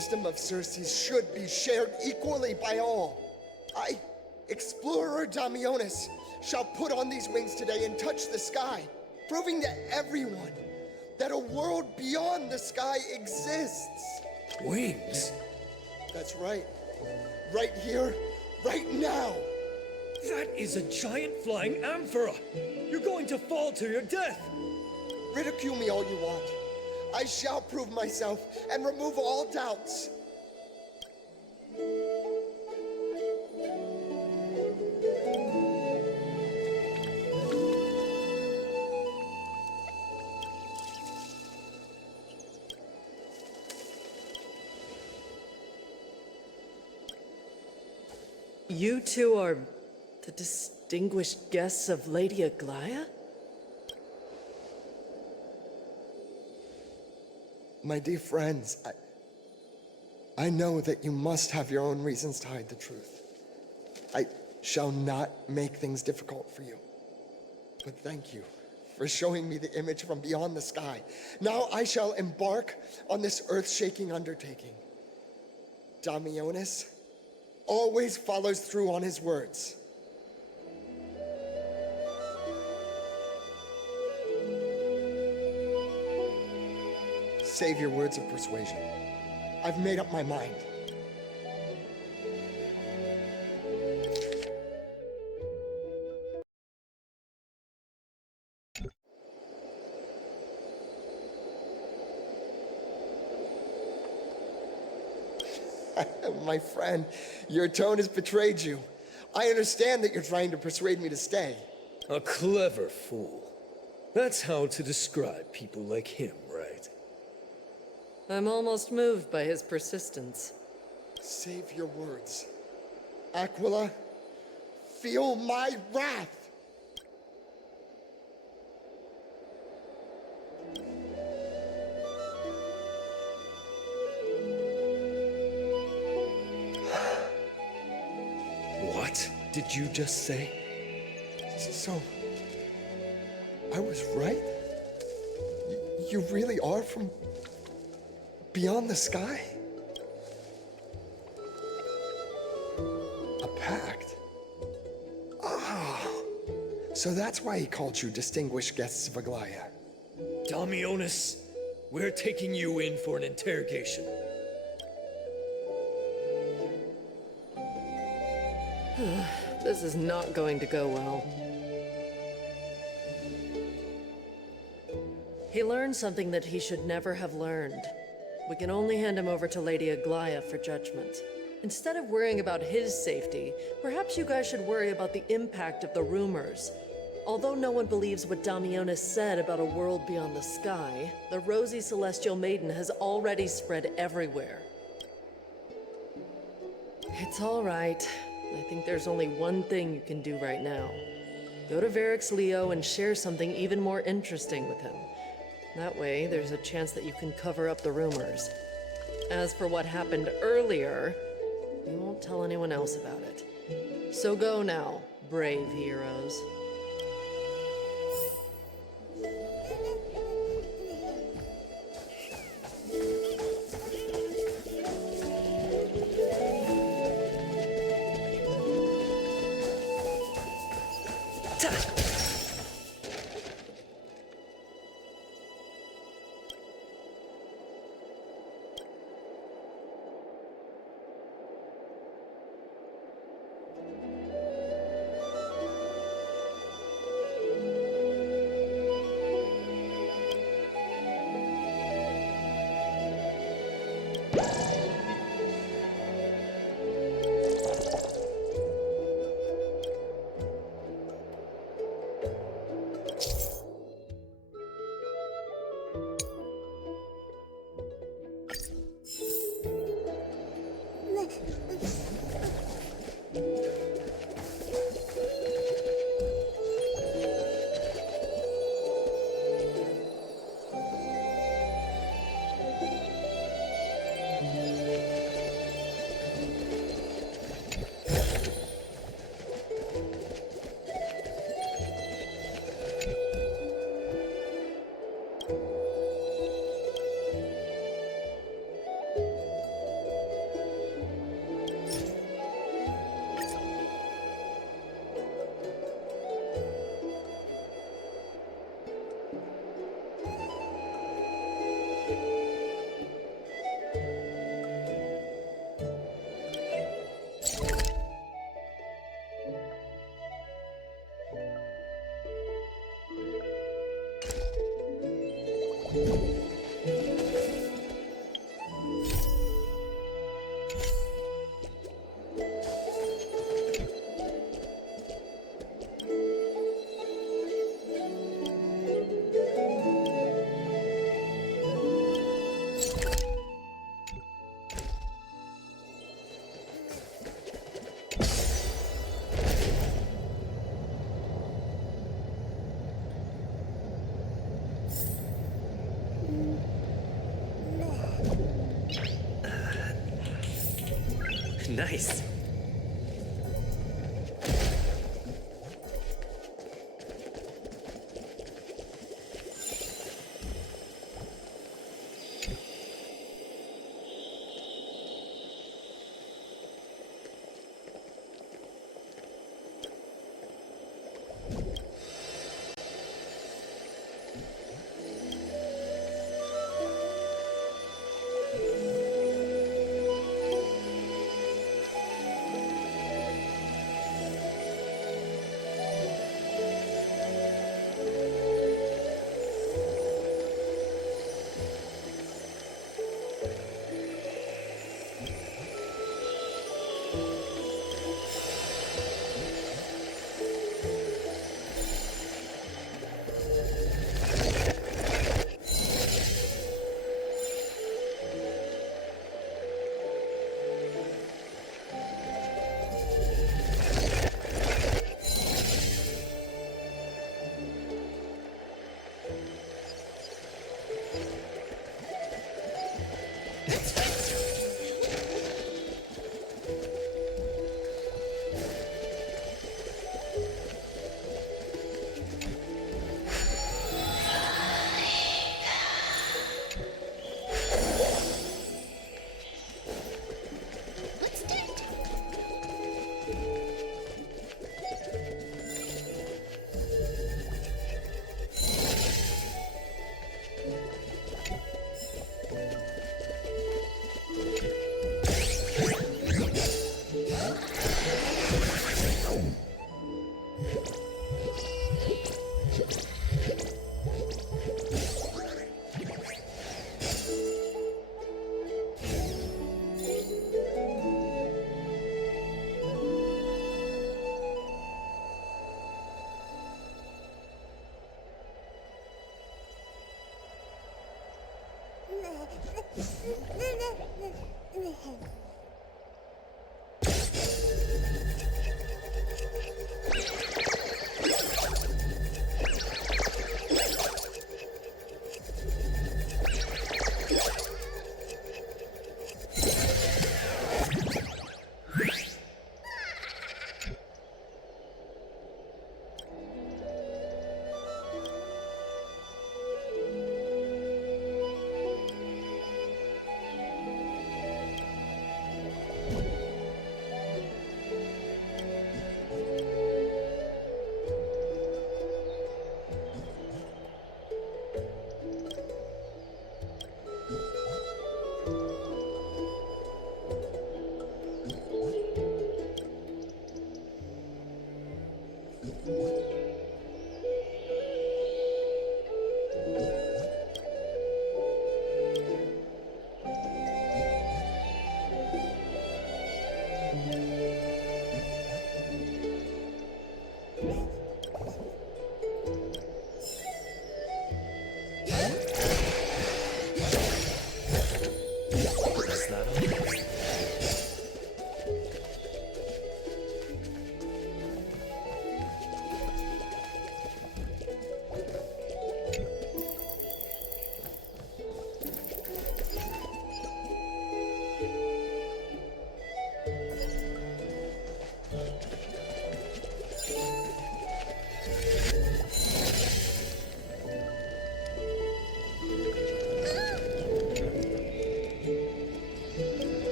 wisdom of Circe's should be shared equally by all. I, explorer Damionis, shall put on these wings today and touch the sky, proving to everyone that a world beyond the sky exists. Wings? That's right. Right here, right now. That is a giant flying amphora! You're going to fall to your death! Ridicule me all you want. I shall prove myself and remove all doubts. You two are the distinguished guests of Lady Aglaia? My dear friends, I know that you must have your own reasons to hide the truth. I shall not make things difficult for you. But thank you for showing me the image from beyond the sky. Now I shall embark on this earth-shaking undertaking. Damionis always follows through on his words. Save your words of persuasion. I've made up my mind. My friend, your tone has betrayed you. I understand that you're trying to persuade me to stay. A clever fool. That's how to describe people like him, right? I'm almost moved by his persistence. Save your words. Aquila, feel my wrath! What did you just say? So, I was right? You really are from beyond the sky? A pact? Oh, so that's why he called you distinguished guests of Aglaia. Damionis, we're taking you in for an interrogation. This is not going to go well. He learned something that he should never have learned. We can only hand him over to Lady Aglaia for judgment. Instead of worrying about his safety, perhaps you guys should worry about the impact of the rumors. Although no one believes what Damionis said about a world beyond the sky, the rosy celestial maiden has already spread everywhere. It's all right. I think there's only one thing you can do right now. Go to Varix Leo and share something even more interesting with him. That way, there's a chance that you can cover up the rumors. As for what happened earlier, we won't tell anyone else about it. So go now, brave heroes. Nice.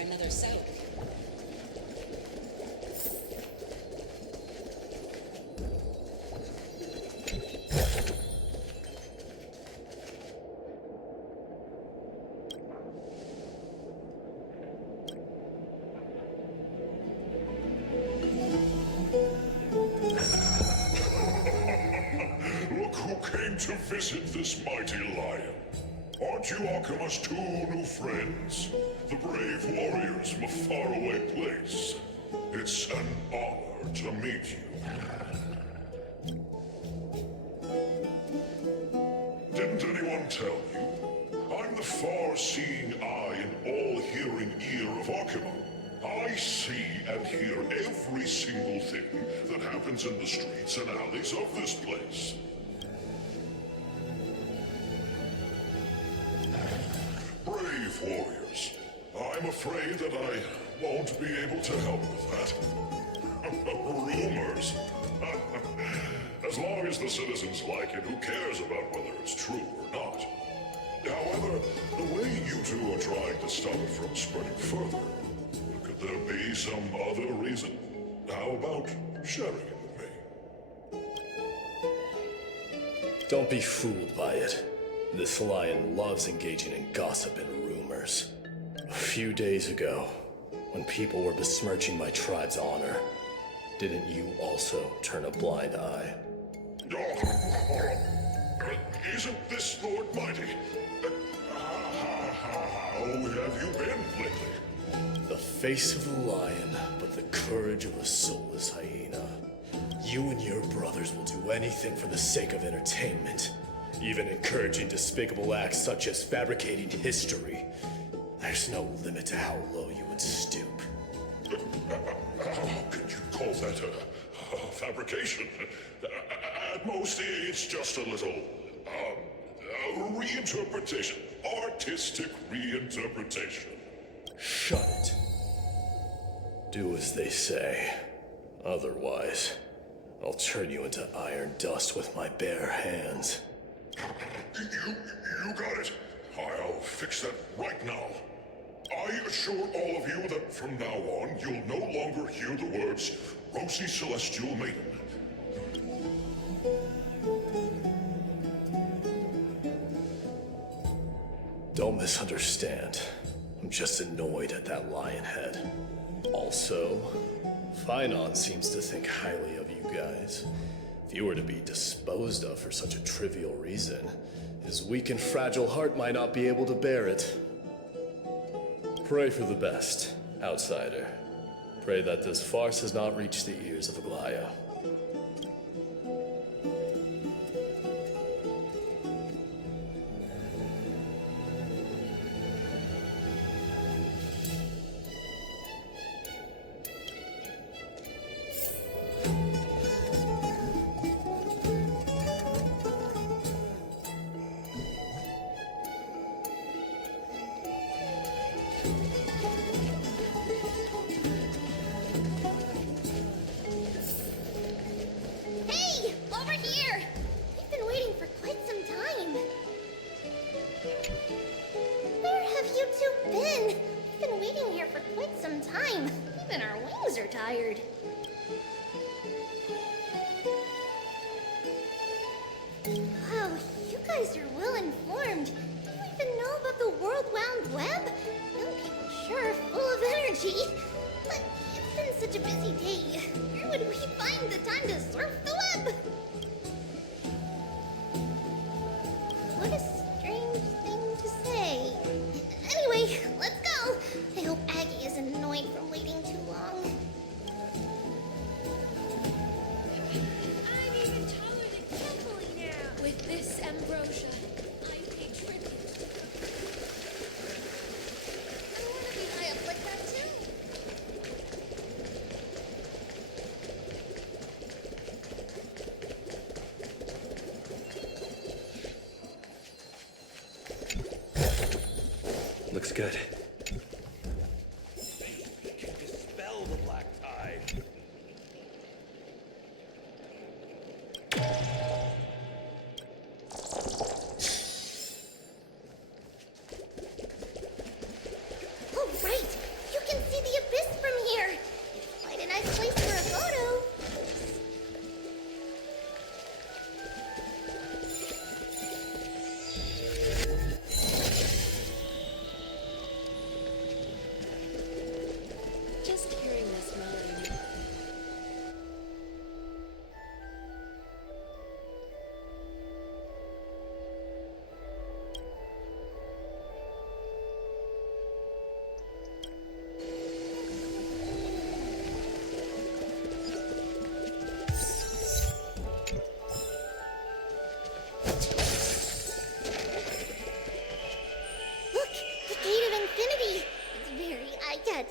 another soak. Look who came to visit this mighty lion. Aren't you Akima's two new friends? The brave warriors from a faraway place. It's an honor to meet you. Didn't anyone tell you? I'm the far-seeing eye and all-hearing ear of Akima. I see and hear every single thing that happens in the streets and alleys of this place. Brave warriors, I'm afraid that I won't be able to help with that. Rumors. As long as the citizens like it, who cares about whether it's true or not? However, the way you two are trying to stop it from spreading further, could there be some other reason? How about sharing it with me? Don't be fooled by it. This lion loves engaging in gossip and rumors. A few days ago, when people were besmirching my tribe's honor, didn't you also turn a blind eye? Isn't this Lord Mighty? How have you been lately? The face of a lion, but the courage of a soulless hyena. You and your brothers will do anything for the sake of entertainment, even encouraging despicable acts such as fabricating history. There's no limit to how low you would stoop. How could you call that a fabrication? At most, it's just a little reinterpretation. Artistic reinterpretation. Shut it. Do as they say. Otherwise, I'll turn you into iron dust with my bare hands. You got it. I'll fix that right now. I assure all of you that from now on, you'll no longer hear the words Rosy Celestial Maiden. Don't misunderstand. I'm just annoyed at that lion head. Also, Finon seems to think highly of you guys. If you were to be disposed of for such a trivial reason, his weak and fragile heart might not be able to bear it. Pray for the best, outsider. Pray that this farce has not reached the ears of Aglaya. Hey! Over here! We've been waiting for quite some time. Where have you two been? We've been waiting here for quite some time. Even our wings are tired. Wow, you guys are well informed. Do you even know about the World Wound Web? Young people sure are full of energy. But it's been such a busy day. Where would we find the time to surf the web? What a strange thing to say. Anyway, let's go. I hope Aggie isn't annoyed from waiting too long. I'm even taller than Accompany now. With this ambrosia, I pay tribute. I want to be high up like that too. Looks good. Dispel the black tide. Oh, right! You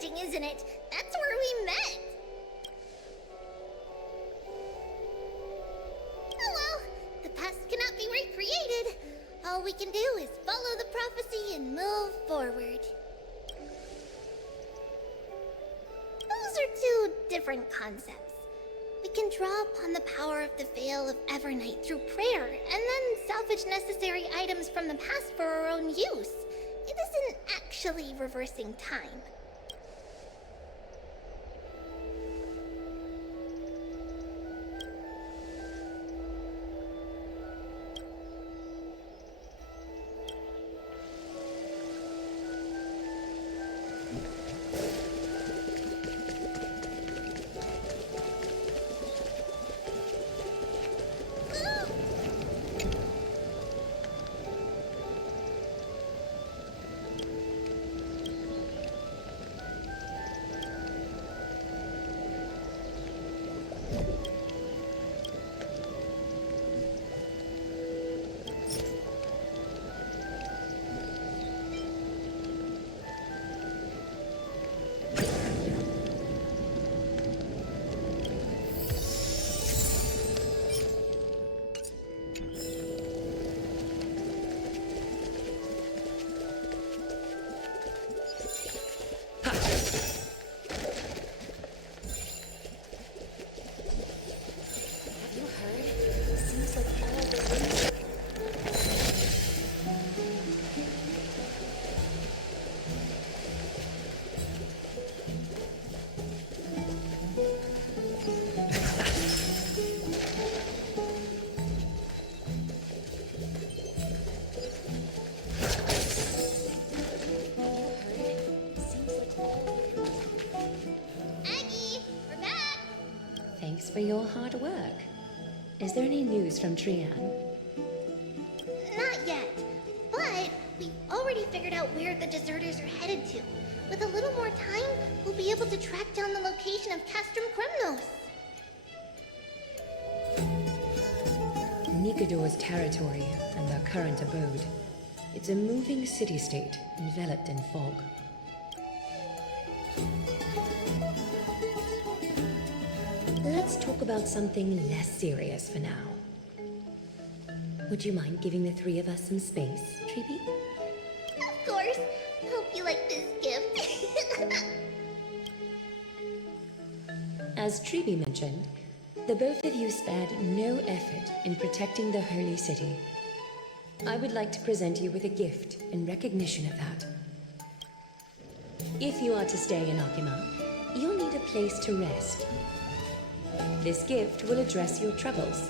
touching, isn't it? That's where we met. Oh well, the past cannot be recreated. All we can do is follow the prophecy and move forward. Those are two different concepts. We can draw upon the power of the Veil of Evernight through prayer, and then salvage necessary items from the past for our own use. It isn't actually reversing time. Thanks for your hard work. Is there any news from Trian? Not yet, but we've already figured out where the deserters are headed to. With a little more time, we'll be able to track down the location of Castrum Kremnos. Nikador's territory and their current abode. It's a moving city-state enveloped in fog. Let's talk about something less serious for now. Would you mind giving the three of us some space, Treeby? Of course. Hope you like this gift. As Treeby mentioned, the both of you spared no effort in protecting the holy city. I would like to present you with a gift in recognition of that. If you are to stay in Akima, you'll need a place to rest. This gift will address your troubles.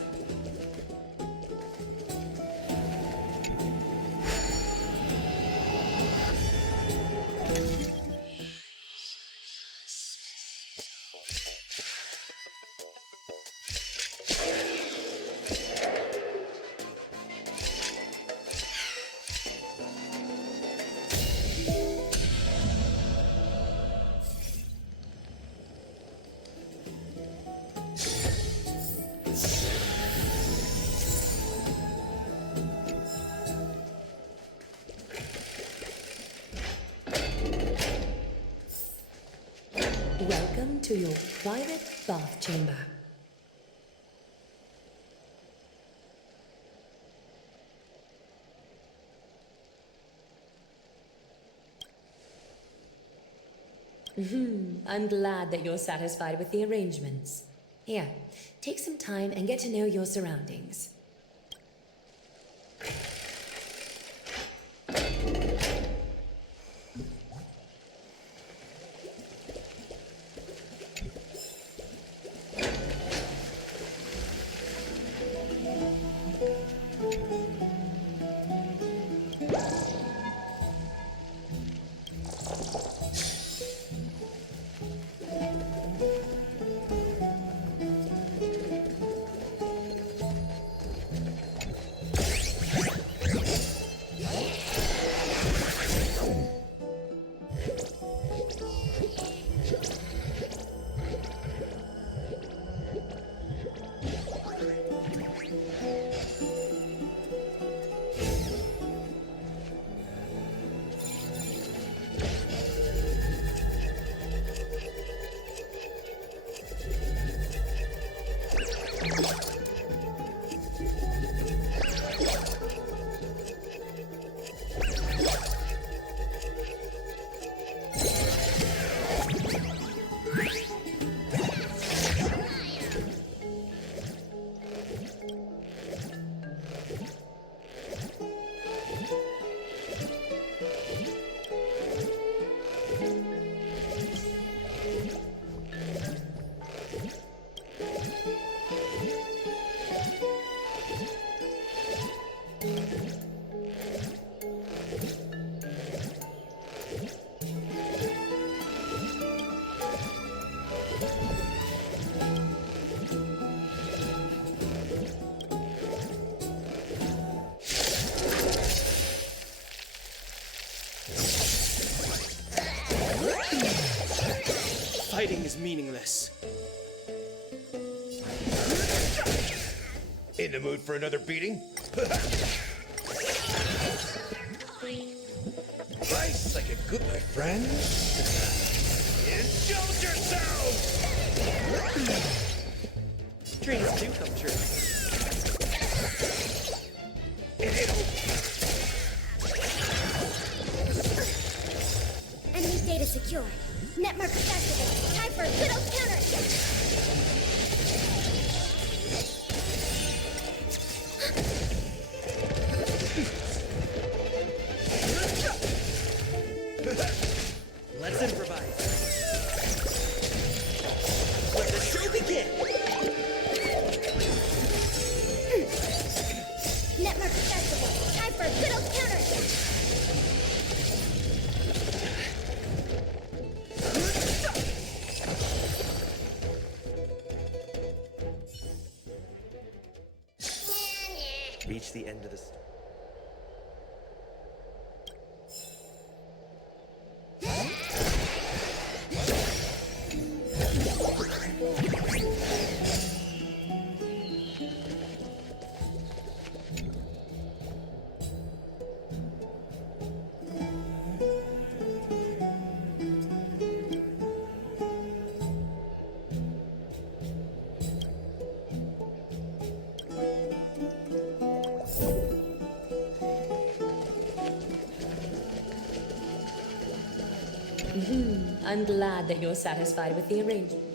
Welcome to your private bath chamber. I'm glad that you're satisfied with the arrangements. Here, take some time and get to know your surroundings. Fighting is meaningless. In the mood for another beating? Rice like a good, my friend. Indulge yourself! Dreams do come true. Enemy data secure. Net markers activated. Time for a good old counter. Let's improvise. Let the show begin. Net markers activated. Time for a good old counter. Reach the end of the story. I'm glad that you're satisfied with the arrangement.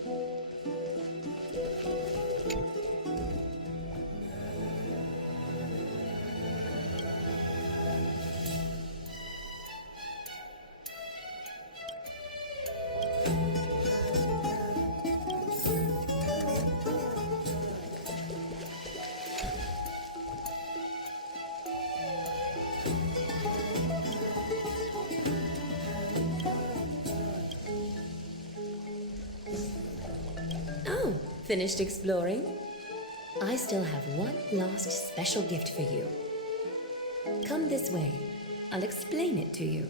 Finished exploring? I still have one last special gift for you. Come this way. I'll explain it to you.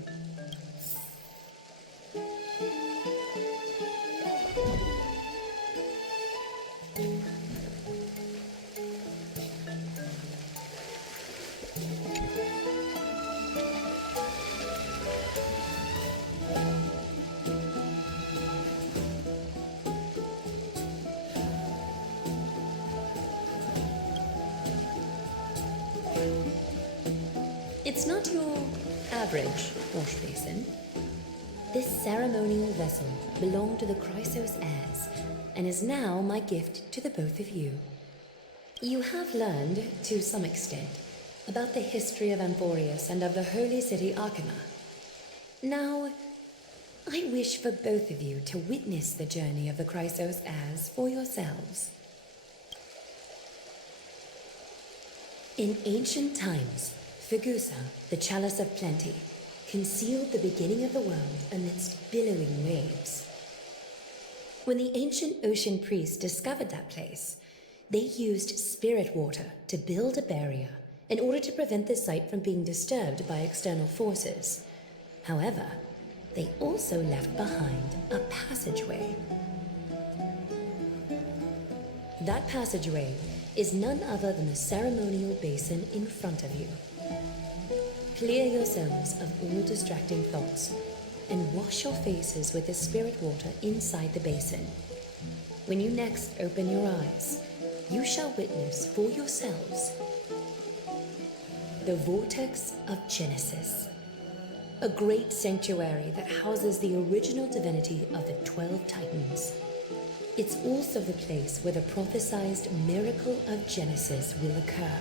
It's not your average wash basin. This ceremonial vessel belonged to the Chrysos heirs and is now my gift to the both of you. You have learned, to some extent, about the history of Amphorius and of the holy city Arcana. Now, I wish for both of you to witness the journey of the Chrysos heirs for yourselves. In ancient times, Fugusa, the chalice of plenty, concealed the beginning of the world amidst billowing waves. When the ancient ocean priests discovered that place, they used spirit water to build a barrier in order to prevent the site from being disturbed by external forces. However, they also left behind a passageway. That passageway is none other than the ceremonial basin in front of you. Clear yourselves of all distracting thoughts and wash your faces with the spirit water inside the basin. When you next open your eyes, you shall witness for yourselves the Vortex of Genesis, a great sanctuary that houses the original divinity of the 12 Titans. It's also the place where the prophesied miracle of Genesis will occur.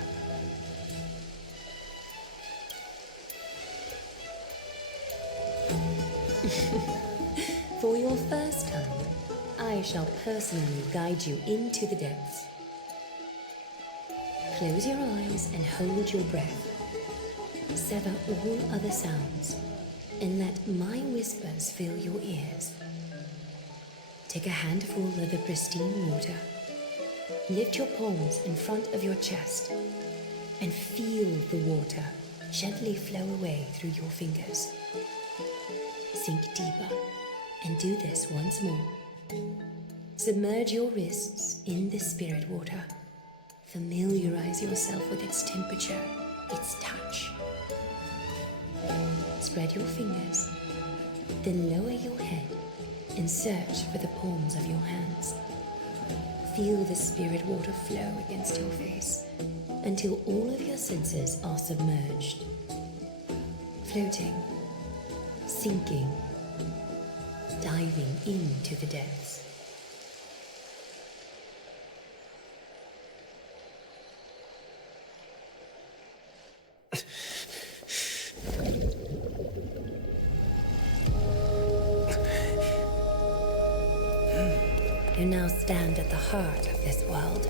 For your first time, I shall personally guide you into the depths. Close your eyes and hold your breath. Sever all other sounds and let my whispers fill your ears. Take a handful of the pristine water. Lift your palms in front of your chest and feel the water gently flow away through your fingers. Sink deeper and do this once more. Submerge your wrists in the spirit water. Familiarize yourself with its temperature, its touch. Spread your fingers, then lower your head and search for the palms of your hands. Feel the spirit water flow against your face until all of your senses are submerged. Floating, sinking, diving into the depths. You now stand at the heart of this world.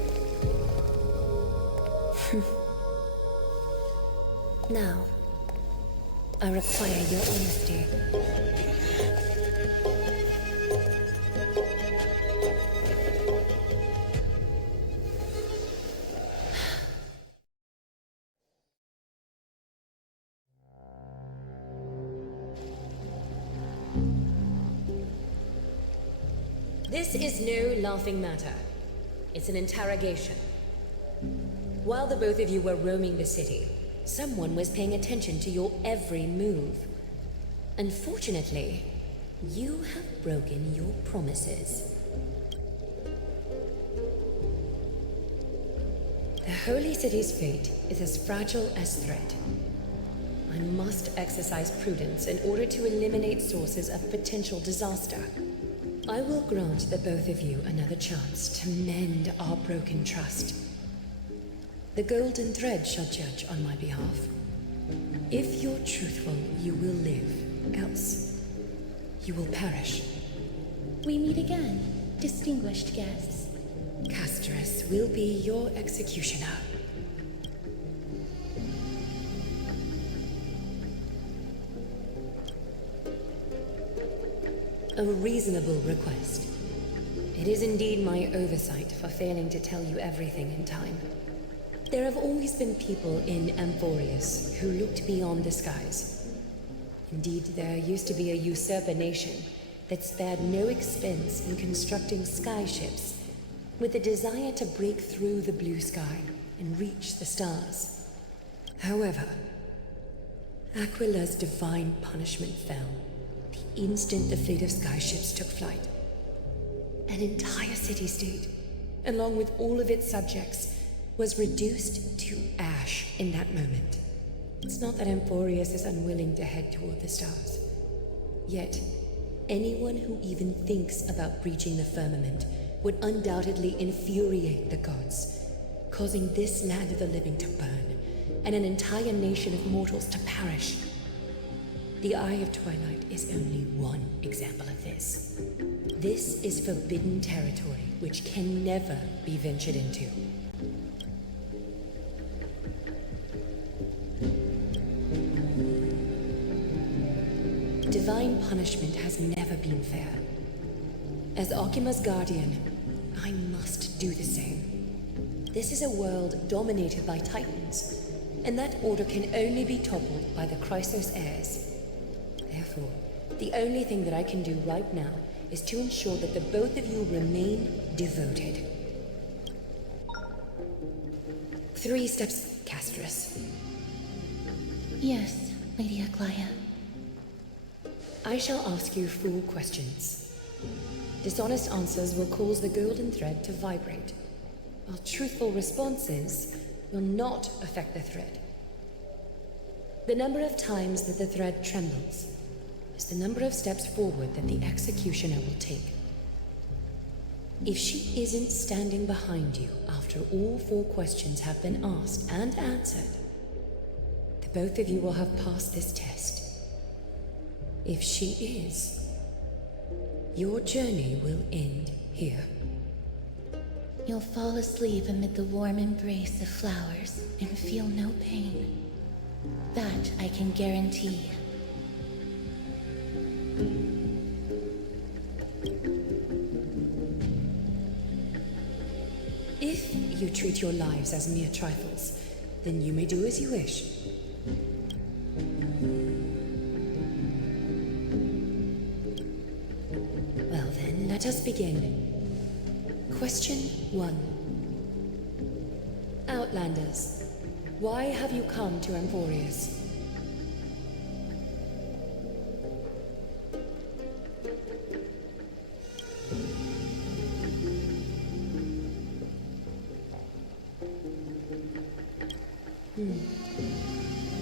Now, I require your honesty. This is no laughing matter. It's an interrogation. While the both of you were roaming the city, someone was paying attention to your every move. Unfortunately, you have broken your promises. The Holy City's fate is as fragile as threat. I must exercise prudence in order to eliminate sources of potential disaster. I will grant the both of you another chance to mend our broken trust. The Golden Thread shall judge on my behalf. If you're truthful, you will live. Else, you will perish. We meet again, distinguished guests. Castress will be your executioner. A reasonable request. It is indeed my oversight for failing to tell you everything in time. There have always been people in Amphorius who looked beyond the skies. Indeed, there used to be a usurper nation that spared no expense in constructing skyships with the desire to break through the blue sky and reach the stars. However, Aquila's divine punishment fell the instant the fleet of skyships took flight. An entire city-state, along with all of its subjects, was reduced to ash in that moment. It's not that Amphorius is unwilling to head toward the stars. Yet, anyone who even thinks about breaching the firmament would undoubtedly infuriate the gods, causing this land of the living to burn, and an entire nation of mortals to perish. The Eye of Twilight is only one example of this. This is forbidden territory which can never be ventured into. Divine punishment has never been fair. As Okima's guardian, I must do the same. This is a world dominated by Titans, and that order can only be toppled by the Chrysos heirs. Therefore, the only thing that I can do right now is to ensure that the both of you remain devoted. 3 steps, Castress. Yes, Lady Aglaia. I shall ask you 4 questions. Dishonest answers will cause the golden thread to vibrate, while truthful responses will not affect the thread. The number of times that the thread trembles is the number of steps forward that the executioner will take. If she isn't standing behind you after all 4 questions have been asked and answered, the both of you will have passed this test. If she is, your journey will end here. You'll fall asleep amid the warm embrace of flowers and feel no pain. That I can guarantee. If you treat your lives as mere trifles, then you may do as you wish. Well then, let let us begin. Question 1. Outlanders, why have you come to Emporius?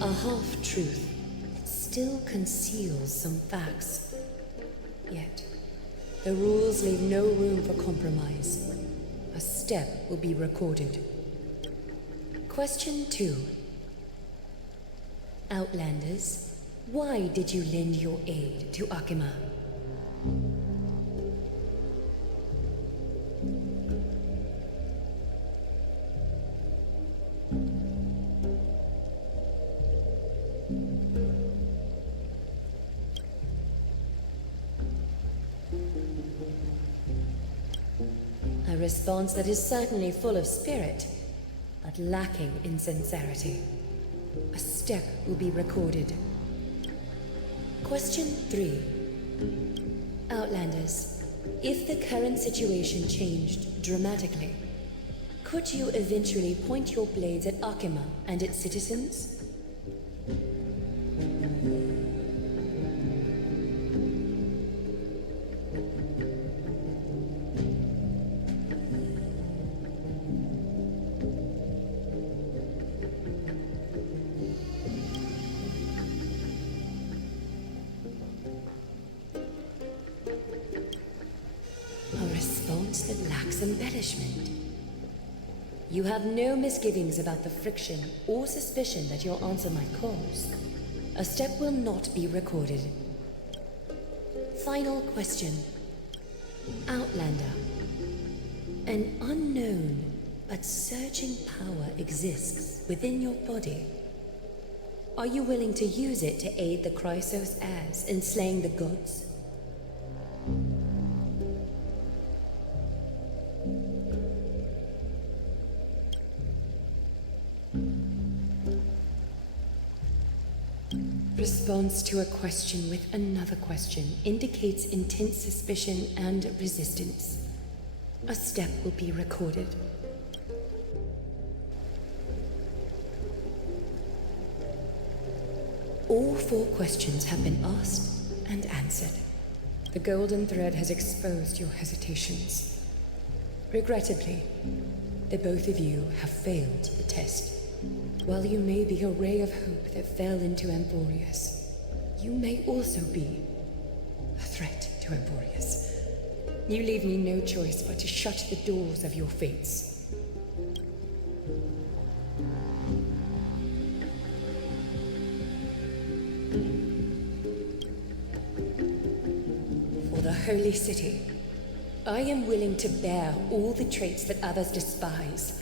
A half-truth still conceals some facts. Yet, the rules leave no room for compromise. A step will be recorded. Question 2. Outlanders, why did you lend your aid to Akima? A response that is certainly full of spirit, but lacking in sincerity. A step will be recorded. Question 3. Outlanders, if the current situation changed dramatically, could you eventually point your blades at Akima and its citizens? That lacks embellishment. You have no misgivings about the friction or suspicion that your answer might cause. A step will not be recorded. Final question. Outlander. An unknown but surging power exists within your body. Are you willing to use it to aid the Chrysos heirs in slaying the gods? Response to a question with another question indicates intense suspicion and resistance. A step will be recorded. All 4 questions have been asked and answered. The golden thread has exposed your hesitations. Regrettably, the both of you have failed the test. While you may be a ray of hope that fell into Emporius, you may also be a threat to Emporius. You leave me no choice but to shut the doors of your fates. For the Holy City, I am willing to bear all the traits that others despise,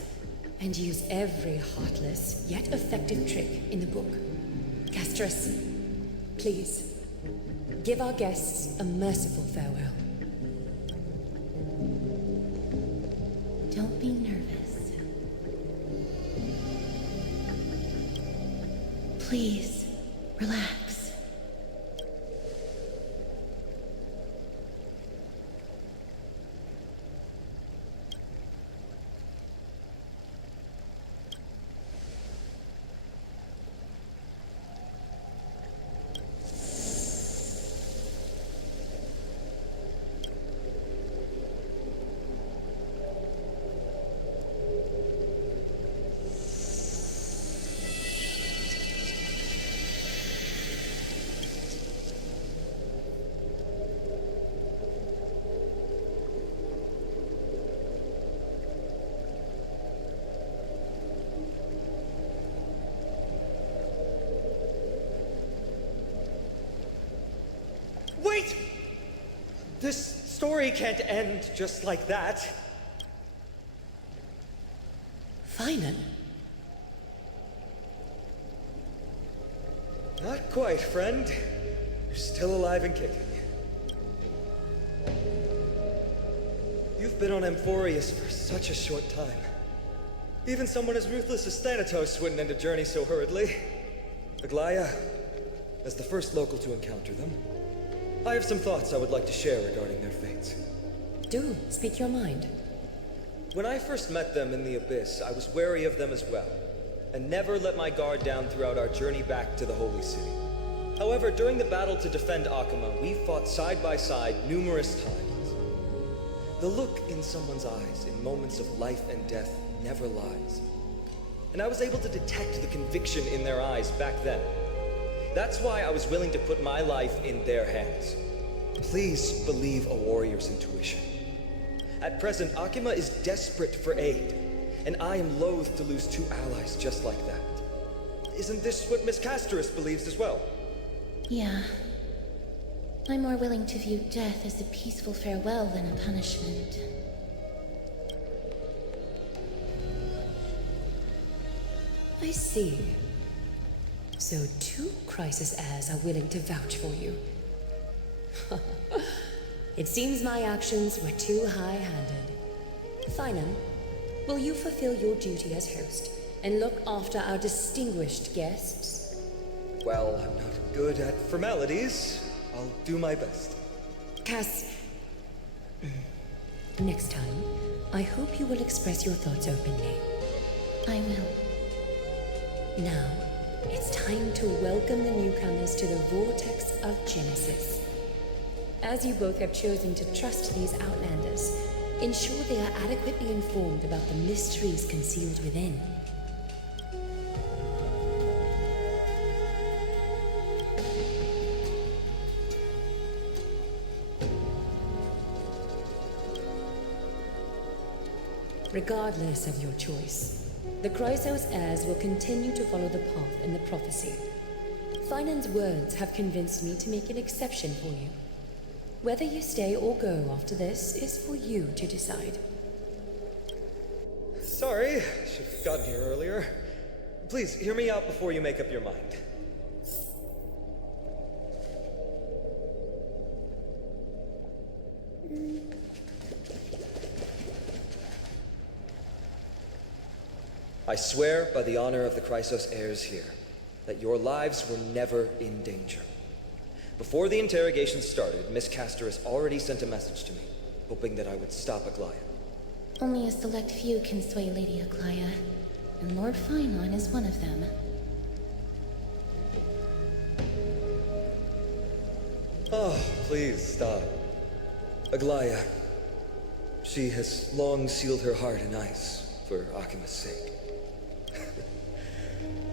and use every heartless yet effective trick in the book. Castris, please, give our guests a merciful farewell. Don't be nervous. Please, relax. Wait! This story can't end just like that. Finally? Not quite, friend. You're still alive and kicking. You've been on Emporius for such a short time. Even someone as ruthless as Thanatos wouldn't end a journey so hurriedly. Aglaya, as the first local to encounter them, I have some thoughts I would like to share regarding their fates. Do speak your mind. When I first met them in the Abyss, I was wary of them as well, and never let my guard down throughout our journey back to the Holy City. However, during the battle to defend Akama, we fought side by side numerous times. The look in someone's eyes in moments of life and death never lies. And I was able to detect the conviction in their eyes back then. That's why I was willing to put my life in their hands. Please believe a warrior's intuition. At present, Akima is desperate for aid, and I am loath to lose two allies just like that. Isn't this what Miss Casterus believes as well? Yeah. I'm more willing to view death as a peaceful farewell than a punishment. I see. So two Crisis heirs are willing to vouch for you. It seems my actions were too high-handed. Finam, will you fulfill your duty as host and look after our distinguished guests? Well, I'm not good at formalities. I'll do my best. Cass, next time, I hope you will express your thoughts openly. I will. Now, it's time to welcome the newcomers to the Vortex of Genesis. As you both have chosen to trust these Outlanders, ensure they are adequately informed about the mysteries concealed within. Regardless of your choice, the Chrysos heirs will continue to follow the path in the prophecy. Finan's words have convinced me to make an exception for you. Whether you stay or go after this is for you to decide. Sorry, should have gotten here earlier. Please, hear me out before you make up your mind. I swear by the honor of the Chrysos heirs here, that your lives were never in danger. Before the interrogation started, Miss Casterus already sent a message to me, hoping that I would stop Aglaya. Only a select few can sway Lady Aglaya, and Lord Finon is one of them. Oh, please stop. Aglaya, she has long sealed her heart in ice for Akima's sake.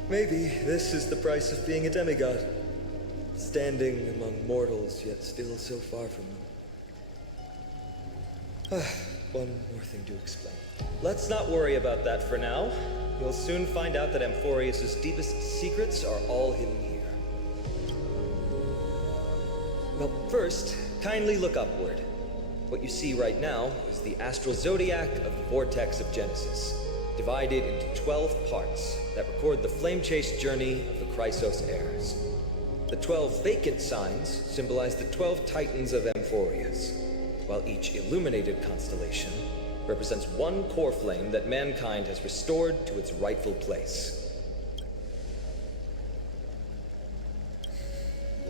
Maybe this is the price of being a demigod. Standing among mortals, yet still so far from them. One more thing to explain. Let's not worry about that for now. You'll soon find out that Amphorius's deepest secrets are all hidden here. Well, first, kindly look upward. What you see right now is the astral zodiac of the Vortex of Genesis, divided into 12 parts that record the flame-chased journey of the Chrysos heirs. The 12 vacant signs symbolize the 12 titans of Amphorius, while each illuminated constellation represents one core flame that mankind has restored to its rightful place.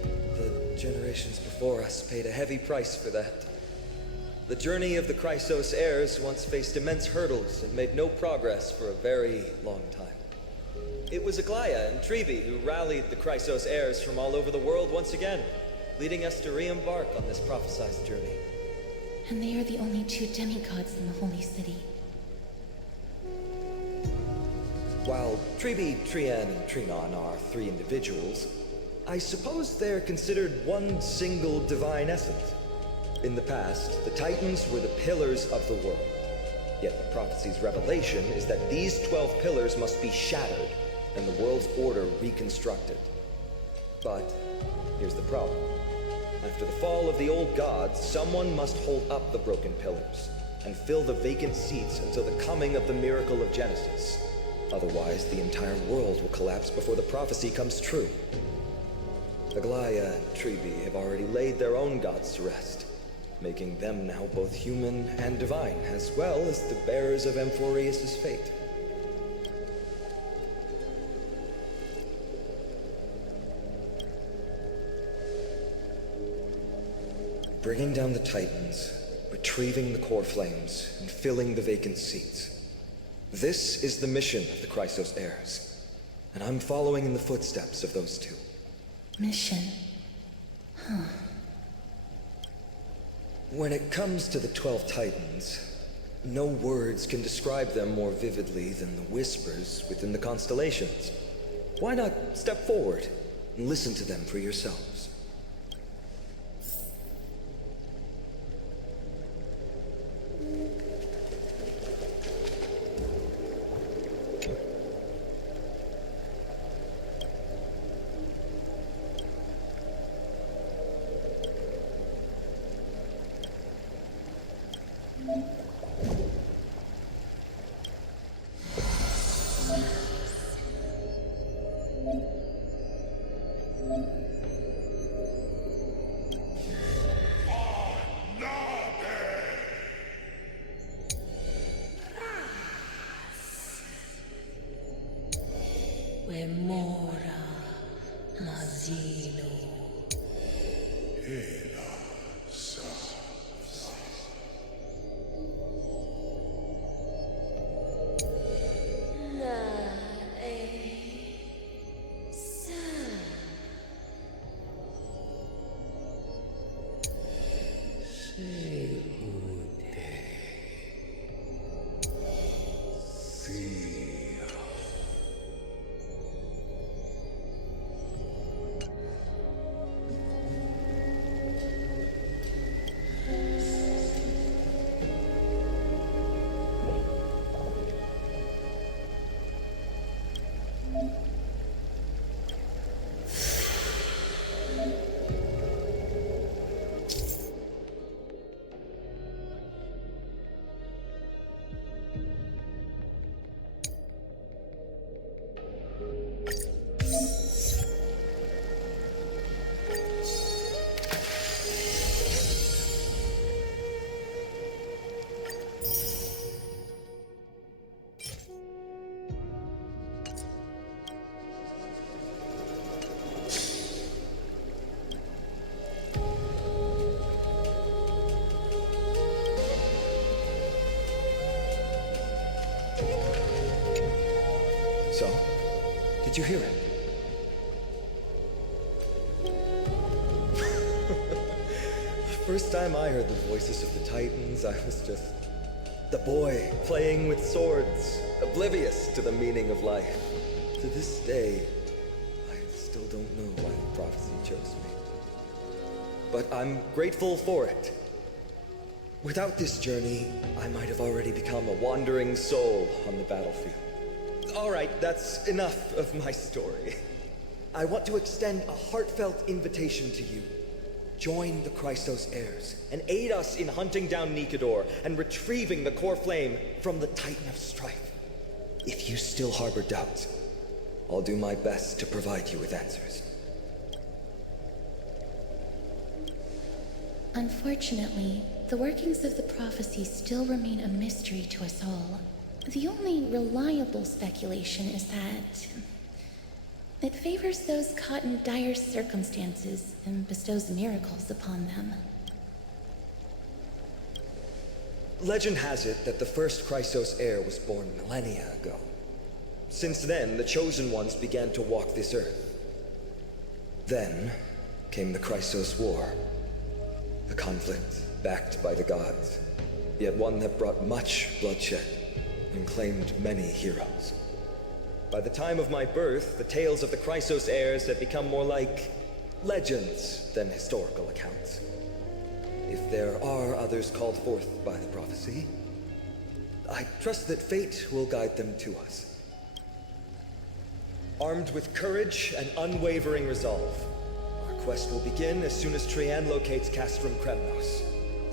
The generations before us paid a heavy price for that. The journey of the Chrysos heirs once faced immense hurdles and made no progress for a very long time. It was Aglaya and Trevi who rallied the Chrysos heirs from all over the world once again, leading us to re-embark on this prophesized journey. And they are the only two demigods in the Holy City. While Trevi, Trian, and Trinon are three individuals, I suppose they're considered one single divine essence. In the past, the Titans were the pillars of the world. Yet the prophecy's revelation is that these 12 pillars must be shattered and the world's order reconstructed. But here's the problem. After the fall of the old gods, someone must hold up the broken pillars and fill the vacant seats until the coming of the miracle of Genesis. Otherwise, the entire world will collapse before the prophecy comes true. Aglaya and Trevi have already laid their own gods to rest, making them now both human and divine, as well as the bearers of Amphorius' fate. Bringing down the Titans would retrieving the core flames and filling the vacant seats. This is the mission of the Chrysos heirs, and I'm following in the footsteps of those two. Mission. Huh. When it comes to the 12 Titans, no words can describe them more vividly than the whispers within the constellations. Why not step forward and listen to them for yourselves? Remora Mazilo. So, did you hear it? The first time I heard the voices of the Titans, I was just the boy playing with swords, oblivious to the meaning of life. To this day, I still don't know why the prophecy chose me. But I'm grateful for it. Without this journey, I might have already become a wandering soul on the battlefield. All right, that's enough of my story. I want to extend a heartfelt invitation to you. Join the Chrysos heirs and aid us in hunting down Nikador and retrieving the core flame from the Titan of Strife. If you still harbor doubts, I'll do my best to provide you with answers. Unfortunately, the workings of the prophecy still remain a mystery to us all. The only reliable speculation is that it favors those caught in dire circumstances and bestows miracles upon them. Legend has it that the first Chrysos heir was born millennia ago. Since then, the Chosen Ones began to walk this earth. Then came the Chrysos War. A conflict backed by the gods, yet one that brought much bloodshed and claimed many heroes. By the time of my birth, the tales of the Chrysos heirs had become more like legends than historical accounts. If there are others called forth by the prophecy, I trust that fate will guide them to us. Armed with courage and unwavering resolve, our quest will begin as soon as Trian locates Castrum Kremnos.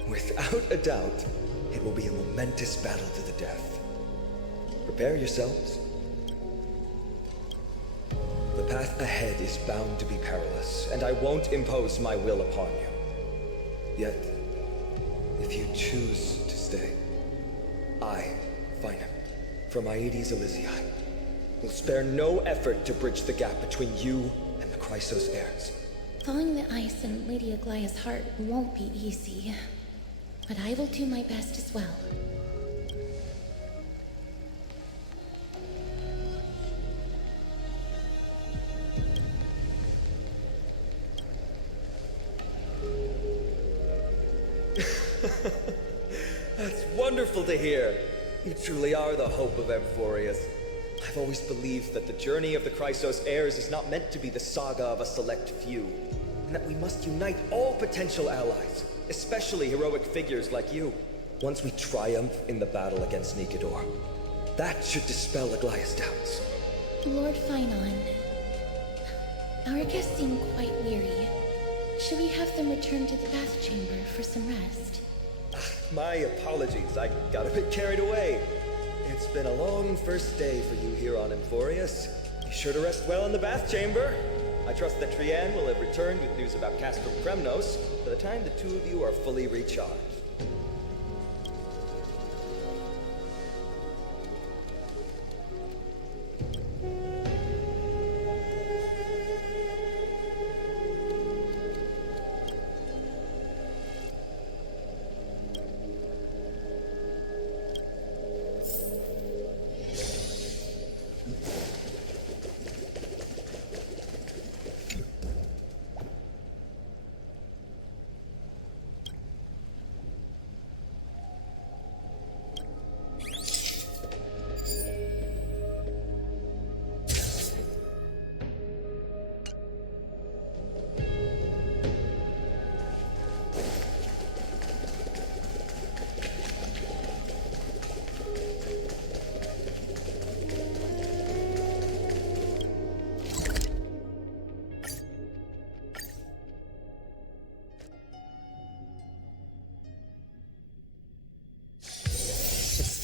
Without a doubt, it will be a momentous battle to the death. Prepare yourselves. The path ahead is bound to be perilous, and I won't impose my will upon you. Yet, if you choose to stay, I, Finam, from Aedes Elysiae, will spare no effort to bridge the gap between you and the Chrysos heirs. Thawing the ice in Lady Aglaya's heart won't be easy. but I will do my best as well. That's wonderful to hear. You truly are the hope of Amphorius. I've always believed that the journey of the Chrysos heirs is not meant to be the saga of a select few, and that we must unite all potential allies, especially heroic figures like you. Once we triumph in the battle against Nikedor, that should dispel Aglaya's doubts. Lord Finon, our guests seem quite weary. Should we have them return to the bath chamber for some rest? My apologies, I got a bit carried away. It's been a long first day for you here on Amphorius. Be sure to rest well in the bath chamber. I trust that Trianne will have returned with news about Castrum Kremnos by the time the two of you are fully recharged.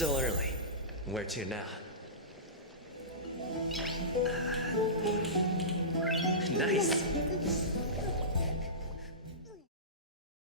Still early. Where to now? Nice.